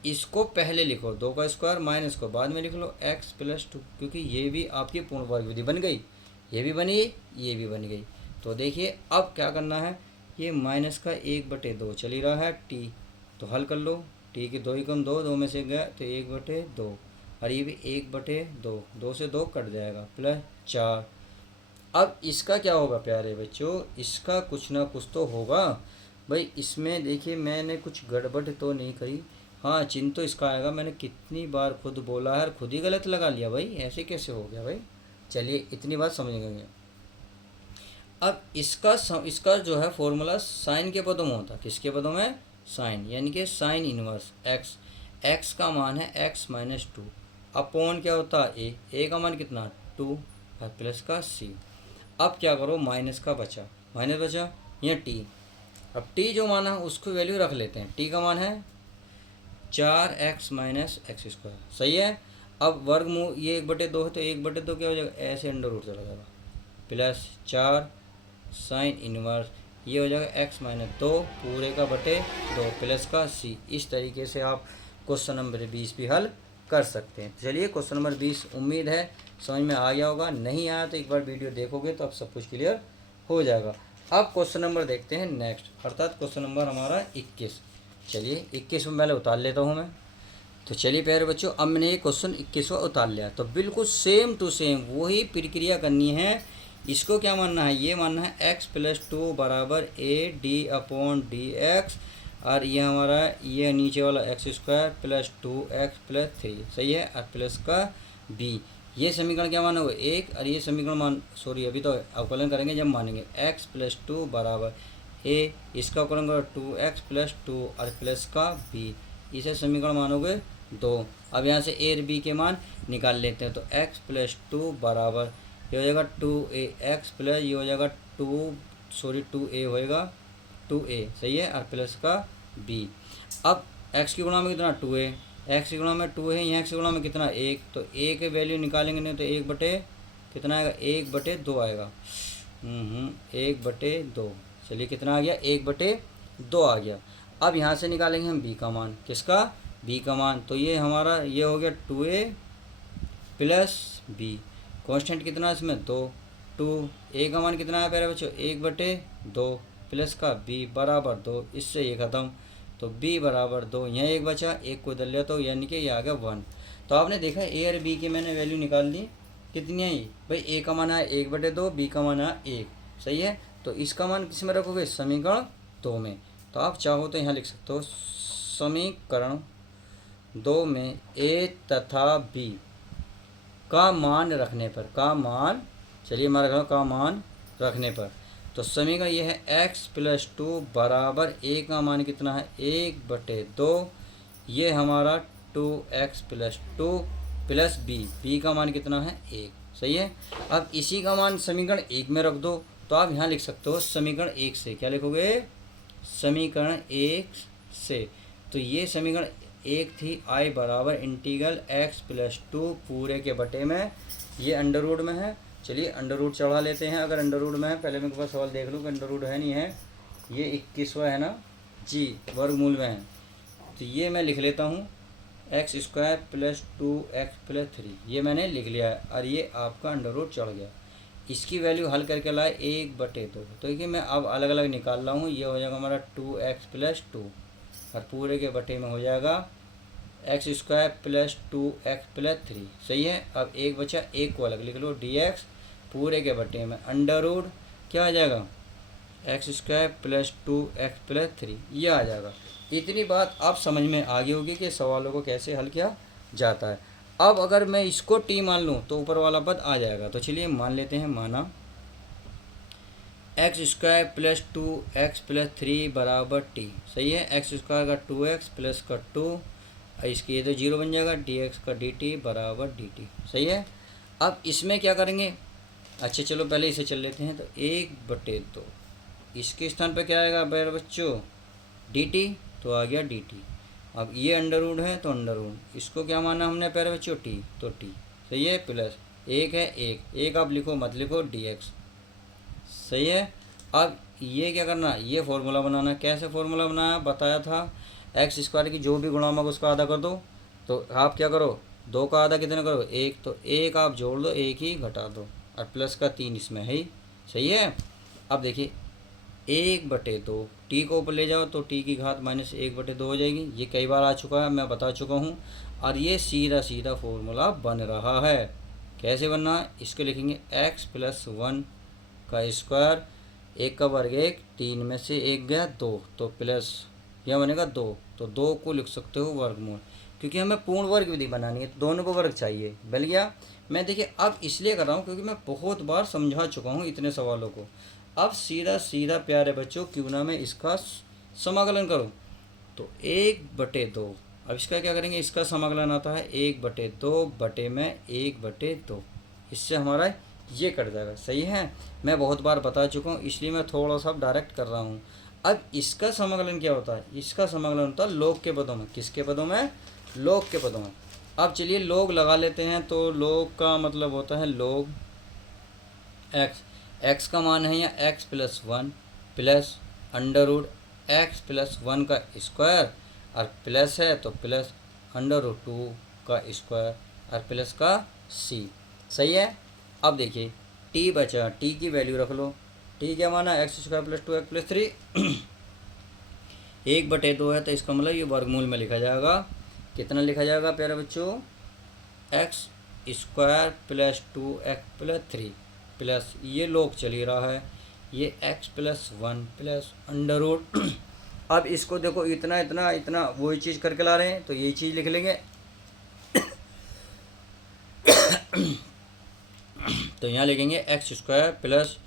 इसको पहले लिखो, 2 का स्क्वायर माइनस को बाद में लिख लो x प्लस 2, क्योंकि ये भी आपकी पूर्ण वर्ग विधि बन गई, ये भी बनी, ये भी बन गई। तो देखिए अब क्या करना है, ये माइनस का 1/2 चल ही रहा है t, तो हल कर लो, t की 2 ही कम 2, 2 में से गया तो 1/2, और ये भी 1/2, 2 से 2 कट जाएगा प्लस 4। अब इसका क्या होगा प्यारे बच्चों, इसका कुछ ना कुछ तो होगा भाई। इसमें देखिए मैंने कुछ गड़बड़ तो नहीं करी, हाँ चिन्ह तो इसका आएगा। मैंने कितनी बार खुद बोला है और खुद ही गलत लगा लिया भाई, ऐसे कैसे हो गया भाई। चलिए इतनी बात समझ गए। अब इसका जो है फॉर्मूला साइन के पदों में होता, किसके पदों में, साइन, यानी कि साइन इनवर्स एक्स। एक्स का मान है x माइनस 2 अपॉन क्या होता है a का मान कितना 2 और प्लस का c। अब क्या करो, माइनस का बचा, माइनस बचा यहाँ t। अब t जो माना है उसको वैल्यू रख लेते हैं, t का मान है 4x माइनस एक्स स्क्वायर, सही है। अब वर्गमूल ये 1/2 है तो 1/2 क्या हो जाएगा, ऐसे अंडर रूट चला जाएगा, प्लस 4 साइन इनवर्स, ये हो जाएगा x माइनस 2 पूरे का बटे 2 प्लस का c। इस तरीके से आप क्वेश्चन नंबर 20 भी हल कर सकते हैं। चलिए क्वेश्चन नंबर 20 उम्मीद है समझ में आ गया होगा, नहीं आया तो एक बार वीडियो देखोगे तो अब सब कुछ क्लियर हो जाएगा। अब क्वेश्चन नंबर देखते हैं नेक्स्ट, अर्थात क्वेश्चन नंबर हमारा 21। चलिए 21 में पहले उतार लेता हूँ मैं। तो चलिए प्यारे बच्चों, अब मैंने ये क्वेश्चन 21वां उतार लिया, तो बिल्कुल सेम टू सेम वही प्रक्रिया करनी है। इसको क्या मानना है, ये मानना है x प्लस 2 बराबर AD/dx, और ये हमारा ये नीचे वाला x square plus 2x plus 3, सही है, और प्लस का b। ये समीकरण क्या माना हुआ 1, और ये समीकरण मान सॉरी अभी तो अवकलन करेंगे जब मानेंगे x प्लस 2 बराबर a, इसका अवकलन करो 2x प्लस 2 और प्लस का b, इसे समीकरण मानोगे 2। अब यहाँ से a और b के मान निकाल लेते हैं, तो x प्लस 2 बराबर ये हो जाएगा 2ax प्लस ये हो जाएगा 2a होएगा 2a, सही है, और प्लस का b। अब x की गुणा में कितना 2a, x की गुणा में 2 है, यहाँ x की गुणा में कितना 1, तो a के वैल्यू निकालेंगे नहीं तो 1/, कितना आएगा 1/2 आएगा, 1/2। चलिए कितना आ गया 1/2 आ गया। अब यहाँ से निकालेंगे हम b का मान, किसका, b का मान, तो ये हमारा ये हो गया 2a प्लस b, कांस्टेंट कितना इसमें 2, a का मान कितना है प्यारे बच्चों 1/2 प्लस का b बराबर 2, इससे ये ख़त्म, तो b बराबर 2, यहाँ एक बचा, एक को इधर लिया तो यानी कि ये आ गया 1। तो आपने देखा a और b की मैंने वैल्यू निकाल ली, कितनी आई भाई, a का मान है 1/2, b का मान है 1, सही है। तो इसका मान किस में रखोगे, समीकरण 2 में। तो आप चाहो तो यहाँ लिख सकते हो समीकरण दो में ए तथा बी का मान रखने पर, का मान, चलिए मैं रख रहा हूँ का मान रखने पर, तो समीकरण ये है x प्लस 2 बराबर ए का मान कितना है 1/2, ये हमारा 2x प्लस 2 प्लस बी का मान कितना है 1। सही है। अब इसी का मान समीकरण 1 में रख दो, तो आप यहाँ लिख सकते हो समीकरण 1 से, क्या लिखोगे, समीकरण 1 से। तो ये समीकरण 1 थी, आई बराबर इंटीग्रल x प्लस 2 पूरे के बटे में, ये अंडर रूट में है, चलिए अंडर रूट चढ़ा लेते हैं। अगर अंडर रूट में है, पहले मेरे पास सवाल देख लूँ कि अंडर रूट है नहीं है, ये 21वां है ना जी, वर्गमूल में है, तो ये मैं लिख लेता हूँ x² प्लस 2x प्लस 3, ये मैंने लिख लिया है, और ये आपका अंडर रूट चढ़ गया। इसकी वैल्यू हल करके लाए 1/2, तो देखिए मैं अब अलग अलग निकाल रहा हूँ, ये हो जाएगा हमारा 2x प्लस 2 और पूरे के बटे में हो जाएगा x² प्लस 2x प्लस 3। सही है। अब एक बचा, एक को अलग लिख लो, dx पूरे के बटे में अंडर रूट क्या आ जाएगा x² प्लस 2x प्लस 3, ये आ जाएगा। इतनी बात आप समझ में आ गई होगी कि सवालों को कैसे हल किया जाता है। अब अगर मैं इसको t मान लूँ तो ऊपर वाला पद आ जाएगा, तो चलिए मान लेते हैं, माना x² प्लस 2x प्लस 3 बराबर t। सही है। x² का 2x प्लस का 2, इसकी ये तो 0 बन जाएगा, dx का dt बराबर dt। सही है। अब इसमें क्या करेंगे, अच्छा चलो पहले इसे चल लेते हैं, तो 1/2 इसके स्थान पर क्या आएगा मेरे बच्चों, dt, तो आ गया dt। अब ये अंडर रूट है तो अंडर रूट, इसको क्या माना हमने प्यारे बच्चों t, तो t। सही है। प्लस एक है, एक आप लिखो मत लिखो dx। सही है। अब ये क्या करना, ये फॉर्मूला बनाना, कैसे फॉर्मूला बनाया बताया था, x² की जो भी गुणामक उसका आधा कर दो, तो आप क्या करो, 2 का आधा कितने करो 1, तो 1 आप जोड़ दो, 1 ही घटा दो, और प्लस का 3 इसमें है ही। सही है। अब देखिए 1/2, टी को ऊपर ले जाओ तो टी की घात -1/2 हो जाएगी, ये कई बार आ चुका है, मैं बता चुका हूँ, और ये सीधा सीधा फॉर्मूला बन रहा है। कैसे बनना है, इसके लिखेंगे x प्लस 1 का स्क्वायर, 1 का वर्ग 1, 3 में से 1 गया 2, तो प्लस यह बनेगा 2, तो 2 को लिख सकते हो वर्गमूल, क्योंकि हमें पूर्ण वर्ग विधि बनानी है, तो दोनों को वर्ग चाहिए। बन गया। मैं देखिए अब इसलिए कर रहा हूँ क्योंकि मैं बहुत बार समझा चुका हूँ इतने सवालों को। अब सीधा सीधा प्यारे बच्चों क्यों ना मैं इसका समाकलन करूँ, तो 1/2, अब इसका क्या करेंगे, इसका समाकलन आता है 1/2 बटे में 1/2, इससे हमारा ये कट जाएगा। सही है। मैं बहुत बार बता चुका हूँ, इसलिए मैं थोड़ा सा डायरेक्ट कर रहा हूँ। अब इसका समाकलन क्या होता है, इसका समाकलन होता है लॉग के पदों में। किसके पदों में, लॉग के पदों में। अब चलिए लॉग लगा लेते हैं, तो लॉग का मतलब होता है लॉग x का मान है या x plus 1 plus under root x plus 1 का स्क्वायर, और प्लस है तो प्लस अंडर रूट 2 का स्क्वायर, और प्लस का c। सही है। अब देखिए t बचा, t की वैल्यू रख लो, t क्या माना x² प्लस 2x प्लस 3, 1/2 है, तो इसका मतलब ये वर्गमूल में लिखा जाएगा, कितना लिखा जाएगा प्यारे बच्चों, x² plus 2x plus 3 plus ये लॉग चल ही रहा है, ये x plus 1 plus under root. अब इसको देखो इतना इतना इतना वही चीज़ करके ला रहे हैं, तो यही चीज़ लिख लेंगे। तो यहाँ लिखेंगे x² प्लस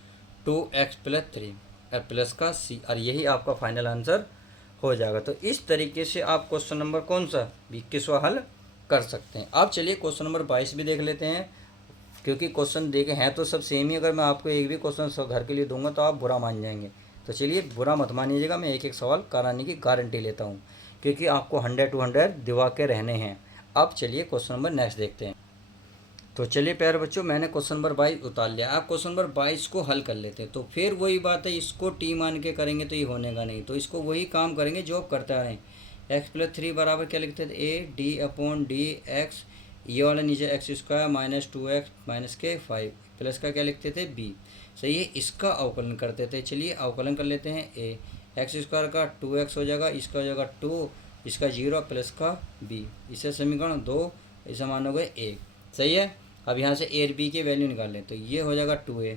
2x प्लस 3 और प्लस का c, और यही आपका फाइनल आंसर हो जाएगा। तो इस तरीके से आप क्वेश्चन नंबर कौन सा 21वां हल कर सकते हैं। अब चलिए क्वेश्चन नंबर 22 भी देख लेते हैं, क्योंकि क्वेश्चन देखे हैं तो सब सेम ही, अगर मैं आपको एक भी क्वेश्चन घर के लिए दूंगा तो आप बुरा मान जाएंगे। तो चलिए बुरा मत मानिएगा, मैं एक एक सवाल कराने की गारंटी लेता हूँ, क्योंकि आपको 100 to 100 दिवा के रहने हैं। अब चलिए क्वेश्चन नंबर नेक्स्ट देखते हैं। तो चलिए प्यारे बच्चों, मैंने क्वेश्चन नंबर 22 उतार लिया, आप क्वेश्चन नंबर 22 को हल कर लेते हैं। तो फिर वही बात है, इसको टी मान के करेंगे तो ये होने का नहीं, तो इसको वही काम करेंगे जो आप करते आ रहे हैं। x प्लस 3 बराबर क्या लिखते थे, a d/dx, ये वाला नीचे x² माइनस 2x माइनस के 5, प्लस का क्या लिखते थे b। सही है। इसका अवकलन करते थे, चलिए अवकलन कर लेते हैं। a x² का 2x हो जाएगा, इसका हो जाएगा 2, इसका 0 प्लस का b, इसे समीकरण 2, इसे मान हो गए 1। सही है। अब यहाँ से a और b की वैल्यू निकाल लें, तो ये हो जाएगा 2a,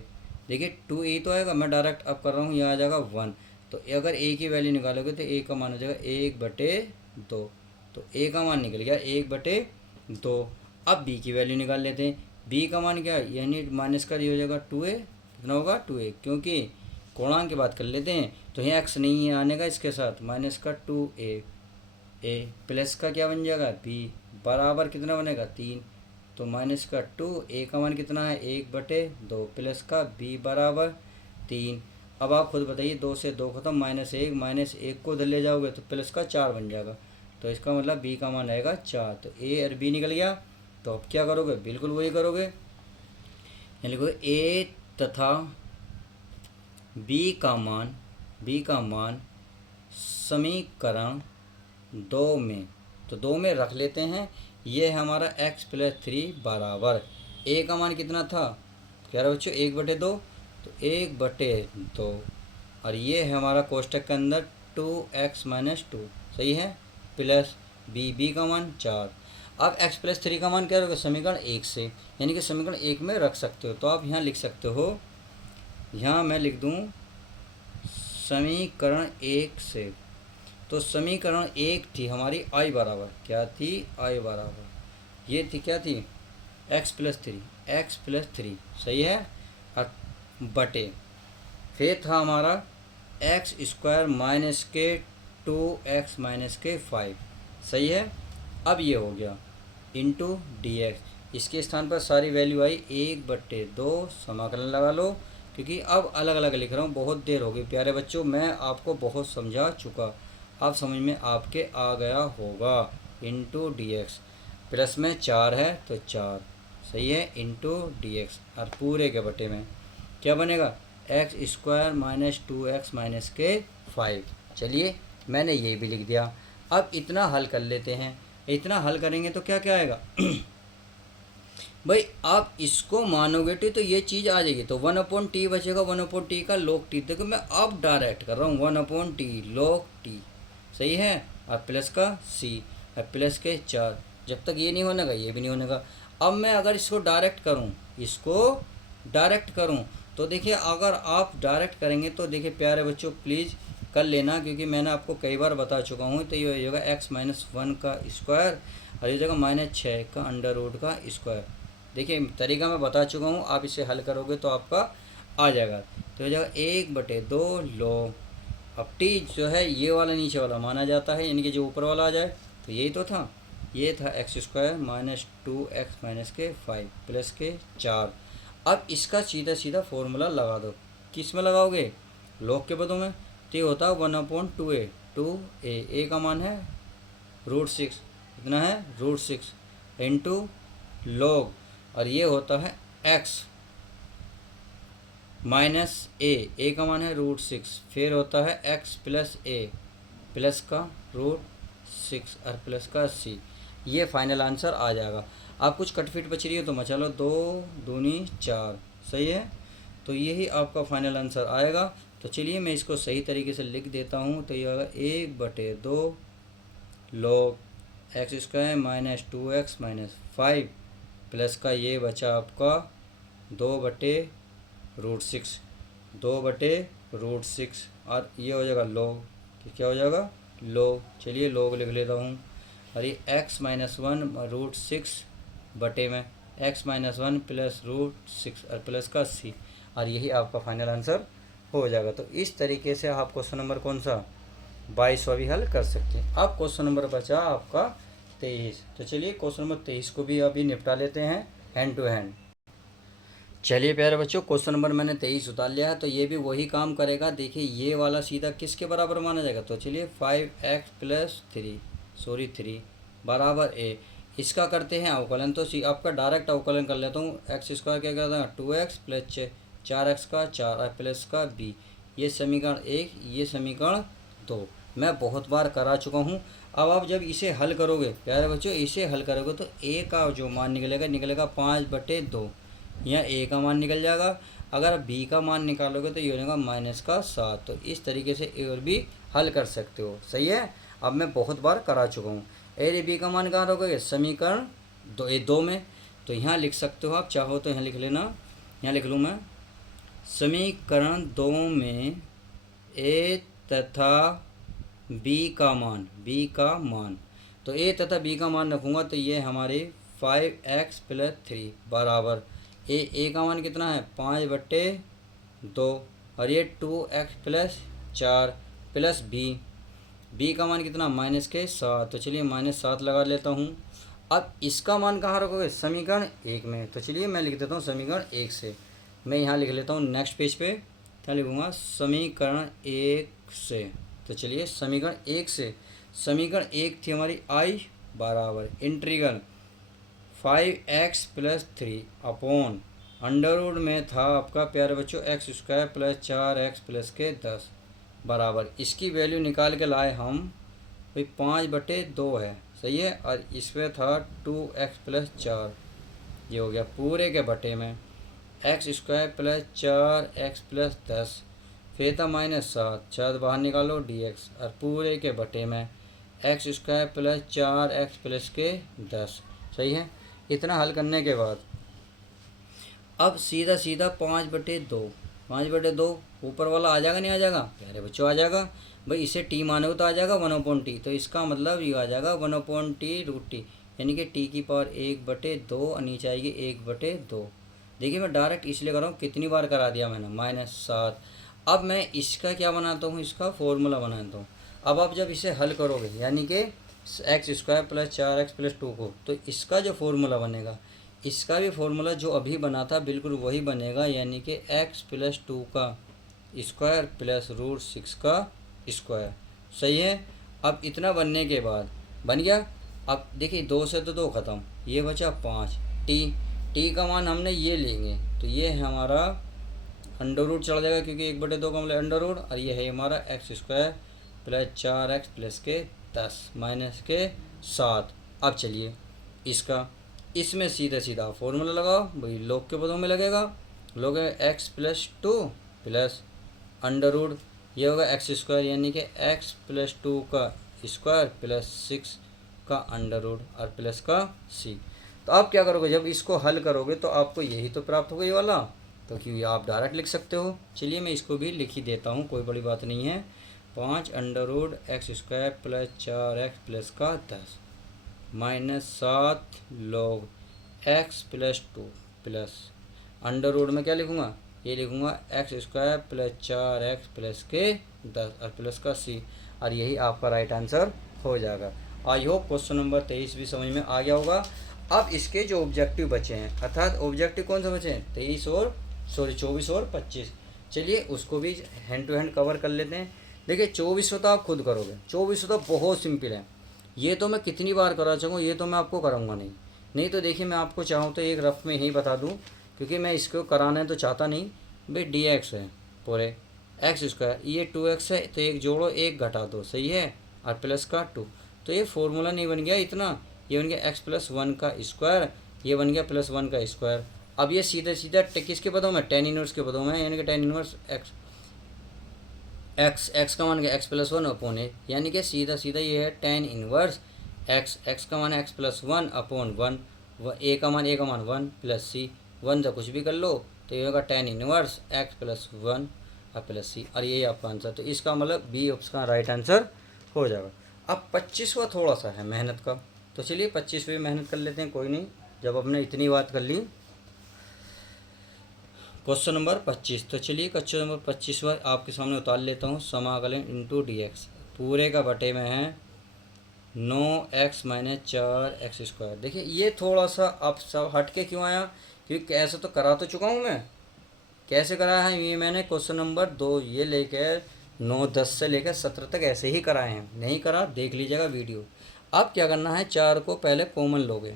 देखिए 2a तो आएगा, मैं डायरेक्ट अब कर रहा हूँ, यहाँ आ जाएगा 1। तो अगर a की वैल्यू निकालोगे तो a का मान हो जाएगा 1/2, तो ए का मान निकल गया 1/2। अब बी की वैल्यू निकाल लेते हैं। बी का मान क्या है, यानी माइनस का ये हो जाएगा 2a, कितना होगा 2a, क्योंकि कोणांक की बात कर लेते हैं तो यहाँ एक्स नहीं आने का इसके साथ, माइनस का 2a, ए प्लस का क्या बन जाएगा बी, बराबर कितना बनेगा 3, तो माइनस का 2, ए का मान कितना है 1/2, प्लस का बी बराबर 3। अब आप खुद बताइए, 2 से 2 खत्म, -1 को उधर ले जाओगे तो प्लस का 4 बन जाएगा, तो इसका मतलब बी का मान आएगा 4। तो ए और बी निकल गया। तो अब क्या करोगे, बिल्कुल वही करोगे, यानी लिखो ए तथा बी का मान समीकरण 2 में, तो 2 में रख लेते हैं। ये है हमारा x+3 बराबर, ए का मान कितना था, कह रहे बच्चों 1/2, तो 1/2, और ये है हमारा कोष्टक के अंदर 2x-2, सही है, प्लस बी का मान 4। अब x+3 का मान क्या होगा, समीकरण 1 से, यानी कि समीकरण 1 में रख सकते हो। तो आप यहाँ लिख सकते हो, यहाँ मैं लिख दूँ समीकरण 1 से। तो समीकरण 1 थी हमारी i बराबर, क्या थी, i बराबर, ये थी क्या थी, x+3, सही है, और बटे, फिर था हमारा x² - 2x - 5, सही है। अब ये हो गया इंटू dx, इसके स्थान पर सारी वैल्यू आई 1/2, समाकलन लगा लो, क्योंकि अब अलग अलग लिख रहा हूँ, बहुत देर हो गई प्यारे बच्चों, मैं आपको बहुत समझा चुका, अब समझ में आपके आ गया होगा। इंटू dx, प्लस में 4 है तो 4, सही है, इंटू dx, और पूरे के बटे में क्या बनेगा, x² - 2x - 5। चलिए मैंने ये भी लिख दिया। अब इतना हल कर लेते हैं, इतना हल करेंगे तो क्या क्या आएगा भाई आप इसको मानोगे तो ये चीज़ आ जाएगी, तो 1/t बचेगा, 1/t का log t, देखो मैं अब डायरेक्ट कर रहा हूँ, 1/t log t, सही है, और प्लस का c, और प्लस के 4, जब तक ये नहीं होने का ये भी नहीं होने का। अब मैं अगर इसको डायरेक्ट करूँ तो देखिए, अगर आप डायरेक्ट करेंगे तो देखिए प्यारे बच्चों प्लीज़ कर लेना, क्योंकि मैंने आपको कई बार बता चुका हूँ। तो ये हो जाएगा x-1 का स्क्वायर, और ये जगह -6 का अंडर रूट का स्क्वायर। देखिए तरीका मैं बता चुका हूँ, आप इसे हल करोगे तो आपका आ जाएगा। तो हो जाएगा 1/2 log, अब t जो है ये वाला नीचे वाला माना जाता है, यानी कि जो ऊपर वाला आ जाए, तो यही तो था, ये था x² - 2x - 5 प्लस के 4। अब इसका सीधा सीधा फॉर्मूला लगा दो, किस में लगाओगे, log के पदों में, तो ये होता है 1/2a, 2a, a का मान है √6, कितना है √6, इंटू log, और ये होता है x -a का मान है √6, फिर होता है x + a प्लस का √6 और प्लस का c, ये फाइनल आंसर आ जाएगा। आप कुछ कटफिट बच रही है तो मचा लो, 2 दूनी 4, सही है, तो यही आपका फाइनल आंसर आएगा। तो चलिए मैं इसको सही तरीके से लिख देता हूँ, तो ये होगा 1/2 log x² - 2x - 5 प्लस का ये बचा आपका 2/√6, 2/√6, और ये हो जाएगा log, क्या हो जाएगा log, चलिए log लिख लेता हूँ, और ये x-1 √6 बटे में x-1 प्लस √6 और प्लस का c, और यही आपका फाइनल आंसर हो जाएगा। तो इस तरीके से आप क्वेश्चन नंबर कौन सा 22वां भी हल कर सकते हैं। अब क्वेश्चन नंबर बचा आपका 23, तो चलिए क्वेश्चन नंबर 23 को भी अभी निपटा लेते हैं हैंड टू हैंड। चलिए प्यारे बच्चों, क्वेश्चन नंबर मैंने 23 उतार लिया है, तो ये भी वही काम करेगा। देखिए ये वाला सीधा किसके बराबर माना जाएगा, तो चलिए 5x + 3 बराबर a, इसका करते हैं अवकलन। तो आपका डायरेक्ट अवकलन कर लेता हूँ, x² क्या कहता है 2x प्लस 4x का 4 और प्लस का b, ये समीकरण 1, ये समीकरण 2 मैं बहुत बार करा चुका हूँ। अब आप जब इसे हल करोगे प्यारे बच्चों, इसे हल करोगे तो a का जो मान निकलेगा 5/2, यहाँ a का मान निकल जाएगा। अगर b का मान निकालोगे तो ये हो जाएगा -7। तो इस तरीके से a और b हल कर सकते हो, सही है। अब मैं बहुत बार करा चुका हूँ। a और b का मान कहाँ रखोगे, समीकरण 2 में, तो यहाँ लिख सकते हो आप, चाहो तो यहाँ लिख लेना, यहाँ लिख लूँ मैं, समीकरण 2 में a तथा b का मान, तो ए तथा बी का मान रखूँगा तो ये हमारी 5x प्लस 3 बराबर ए का मान कितना है 5/2 और ये 2x प्लस 4 प्लस बी का मान कितना -7। तो चलिए -7 लगा लेता हूँ। अब इसका मान कहाँ रखोगे समीकरण 1 में। तो चलिए मैं लिख देता हूँ समीकरण 1 से। मैं यहाँ लिख लेता हूँ नेक्स्ट पेज पे क्या लिखूँगा समीकरण 1 से। तो चलिए समीकरण 1 से, समीकरण 1 थी हमारी आई बराबर integral 5x plus 3 upon under root में था आपका प्यारे बच्चों x² प्लस 4x प्लस के 10 बराबर इसकी वैल्यू निकाल के लाए हम भाई 5/2 है सही है। और इसमें था 2x प्लस 4 ये हो गया पूरे के बटे में x² प्लस 4x प्लस 10 फिर था -7 4 बाहर निकालो dx और पूरे के बटे में x² प्लस 4x प्लस के 10 सही है। इतना हल करने के बाद अब सीधा 5/2 ऊपर वाला आ जाएगा नहीं आ जाएगा प्यारे बच्चों आ जाएगा भाई। इसे टी मानोगे तो आ जाएगा 1/t। तो इसका मतलब ये आ जाएगा 1/t√t यानी कि t की पावर 1/2 और नीचे आएगी 1/2। देखिए मैं डायरेक्ट इसलिए कर रहा हूँ कितनी बार करा दिया मैंने -7। अब मैं इसका क्या बनाता हूँ इसका फॉर्मूला बनाता हूँ। अब आप जब इसे हल करोगे यानी कि x² प्लस 4x प्लस 2 को तो इसका जो फॉर्मूला बनेगा इसका भी फॉर्मूला जो अभी बना था बिल्कुल वही बनेगा यानी कि x प्लस 2 का स्क्वायर प्लस √6 का स्क्वायर सही है। अब इतना बनने के बाद बन गया। अब देखिए 2 से तो 2 ख़त्म ये बचा 5 टी का मान हमने ये लेंगे तो ये है हमारा अंडर रूट चढ़ जाएगा क्योंकि 1/2 का मतलब अंडर रूट और ये है हमारा x² प्लस 4x प्लस के 10 माइनस के 7। अब चलिए इसका इसमें सीधा फॉर्मूला लगाओ भाई लॉग के पदों में लगेगा। Log x plus 2 plus under root ये होगा x² यानी कि x प्लस 2 का स्क्वायर प्लस 6 का अंडर रूट और प्लस का c। तो आप क्या करोगे जब इसको हल करोगे तो आपको यही तो प्राप्त होगा ये वाला। तो क्योंकि आप डायरेक्ट लिख सकते हो। चलिए मैं इसको भी लिख ही देता हूँ कोई बड़ी बात नहीं है। 5 under root x² plus 4x plus का 10 -7 log x plus 2 plus under root में क्या लिखूँगा ये लिखूँगा x² प्लस 4x प्लस के 10 और प्लस का c और यही आपका राइट आंसर हो जाएगा। आई होप क्वेश्चन नंबर 23 भी समझ में आ गया होगा। अब इसके जो ऑब्जेक्टिव बचे हैं अर्थात ऑब्जेक्टिव कौन से बचे हैं 24 और 25। चलिए उसको भी हैंड टू हैंड कवर कर लेते हैं। देखिए 24 तो आप खुद करोगे 24 तो बहुत सिंपल है। ये तो मैं कितनी बार करा सकूँ ये तो मैं आपको कराऊंगा नहीं तो देखिए मैं आपको चाहूँ तो एक रफ में यही बता दूँ क्योंकि मैं इसको कराना है तो चाहता नहीं भाई dx है पूरे x² ये 2x है तो एक जोड़ो एक घटा दो सही है और प्लस का 2। तो ये फॉर्मूला नहीं बन गया इतना ये बन गया x प्लस 1 का स्क्वायर ये बन गया प्लस 1 का स्क्वायर। अब ये सीधा किसके पदों में tan इनवर्स के पदों में यानी कि tan इनवर्स x का मान क्या x प्लस 1 अपॉन ए यानी कि सीधा ये है tan इनवर्स x का मान x प्लस 1 अपॉन 1 ए का मान 1 प्लस c 1 से कुछ भी कर लो तो ये होगा tan इनवर्स x प्लस 1 और प्लस c और यही आपका आंसर। तो इसका मतलब बी ऑप्शन का राइट आंसर हो जाएगा। अब 25वां थोड़ा सा है मेहनत का तो चलिए 25वें मेहनत कर लेते हैं कोई नहीं जब आपने इतनी बात कर ली। क्वेश्चन नंबर 25 तो चलिए क्वेश्चन नंबर 25वां आपके सामने उतार लेता हूँ। समाकलन इंटू dx पूरे का बटे में है 9x - 4x²। देखिए ये थोड़ा सा अब सब हट के क्यों आया क्योंकि ऐसे तो करा तो चुका हूँ मैं। कैसे कराया है ये मैंने क्वेश्चन नंबर 2 ये लेकर 9 10 से लेकर 17 तक ऐसे ही कराए हैं। नहीं करा देख लीजिएगा वीडियो। अब क्या करना है 4 को पहले कॉमन लोगे।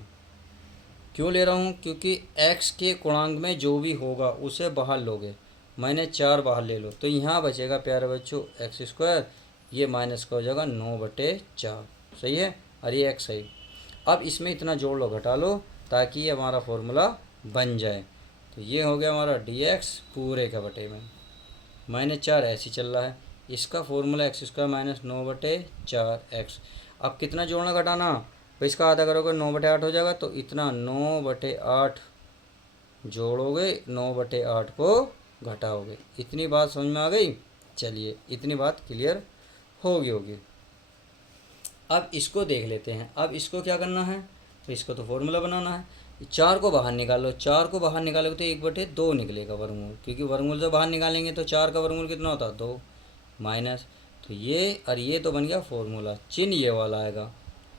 क्यों ले रहा हूँ क्योंकि x के गुणांक में जो भी होगा उसे बाहर लोगे। मैंने 4 बाहर ले लो तो यहाँ बचेगा प्यारे बच्चों x² ये माइनस का हो जाएगा 9/4 सही है और ये x है। अब इसमें इतना जोड़ लो घटा लो ताकि ये हमारा फॉर्मूला बन जाए। तो ये हो गया हमारा dx पूरे का बटे में -4 ऐसे ही चल रहा है। इसका फॉर्मूला x² - 9/4x। अब कितना जोड़ना घटाना तो इसका आधा करोगे 9/8 हो जाएगा तो इतना 9/8 जोड़ोगे 9/8 को घटाओगे। इतनी बात समझ में आ गई। चलिए इतनी बात क्लियर होगी। अब इसको देख लेते हैं। अब इसको क्या करना है, तो इसको तो फॉर्मूला बनाना है। 4 को बाहर निकालो, 4 को बाहर निकालोगे तो 1/2 निकलेगा वर्गमूल, क्योंकि वर्गमूल से बाहर निकालेंगे तो 4 का वर्गमूल कितना होता है 2 माइनस, तो ये और ये तो बन गया फॉर्मूला। चिन्ह ये वाला आएगा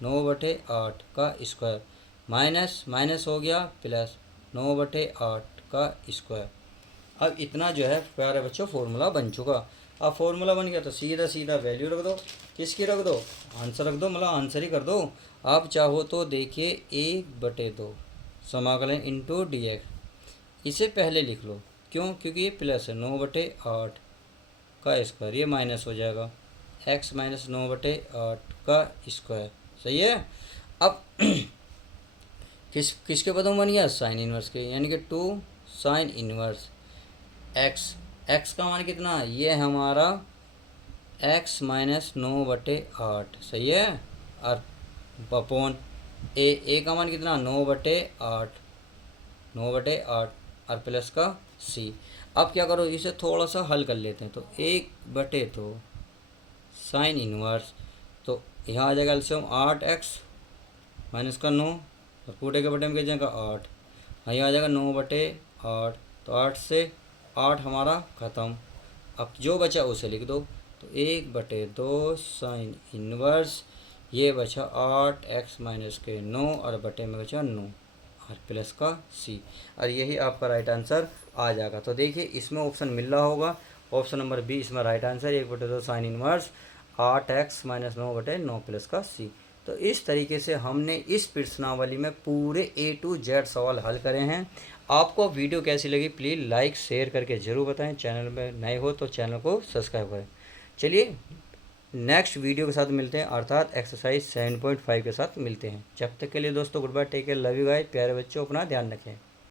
9/8 का स्क्वायर, माइनस माइनस हो गया प्लस 9/8 का स्क्वायर। अब इतना जो है प्यारे बच्चों फॉर्मूला बन चुका। अब फॉर्मूला बन गया तो सीधा सीधा वैल्यू रख दो, किसकी रख दो, आंसर रख दो, मतलब आंसर ही कर दो। आप चाहो तो देखिए 1/2 समाकलन इंटू डी एक्स, इसे पहले लिख लो, क्यों, क्योंकि ये प्लस है 9/8 का स्क्वायर, ये माइनस हो जाएगा x माइनस 9/8 का स्क्वायर, सही है। अब किसके पदों में बन गया, साइन इनवर्स के, यानी कि 2 साइन इनवर्स x का मान कितना, ये है हमारा x माइनस 9/8, सही है। और अपॉन ए का मान कितना 9/8 और प्लस का c। अब क्या करो, इसे थोड़ा सा हल कर लेते हैं, तो 1/2 साइन इनवर्स, तो यहाँ आ जाएगा एलसीएम 8x माइनस का 9 और पूरे के बटे में क्या जाएगा 8, यहाँ आ जाएगा 9/8, तो 8 से 8 हमारा ख़त्म। अब जो बचा उसे लिख दो, तो 1/2 साइन इनवर्स, ये बचा 8x माइनस के 9 और बटे में बचा 9 और प्लस का c, और यही आपका राइट आंसर आ जाएगा। तो देखिए इसमें ऑप्शन मिल रहा होगा, ऑप्शन नंबर बी इसमें right answer, 1/2 sine inverse 8x minus 9/9 plus का c। तो इस तरीके से हमने इस प्रश्नावली में पूरे A to Z सवाल हल करे हैं। आपको वीडियो कैसी लगी प्लीज़ लाइक शेयर करके ज़रूर बताएं, चैनल में नए हो तो चैनल को सब्सक्राइब करें। चलिए नेक्स्ट वीडियो के साथ मिलते हैं, अर्थात एक्सरसाइज 7.5 के साथ मिलते हैं। जब तक के लिए दोस्तों goodbye, take care, love you guys, प्यारे बच्चों अपना ध्यान रखें।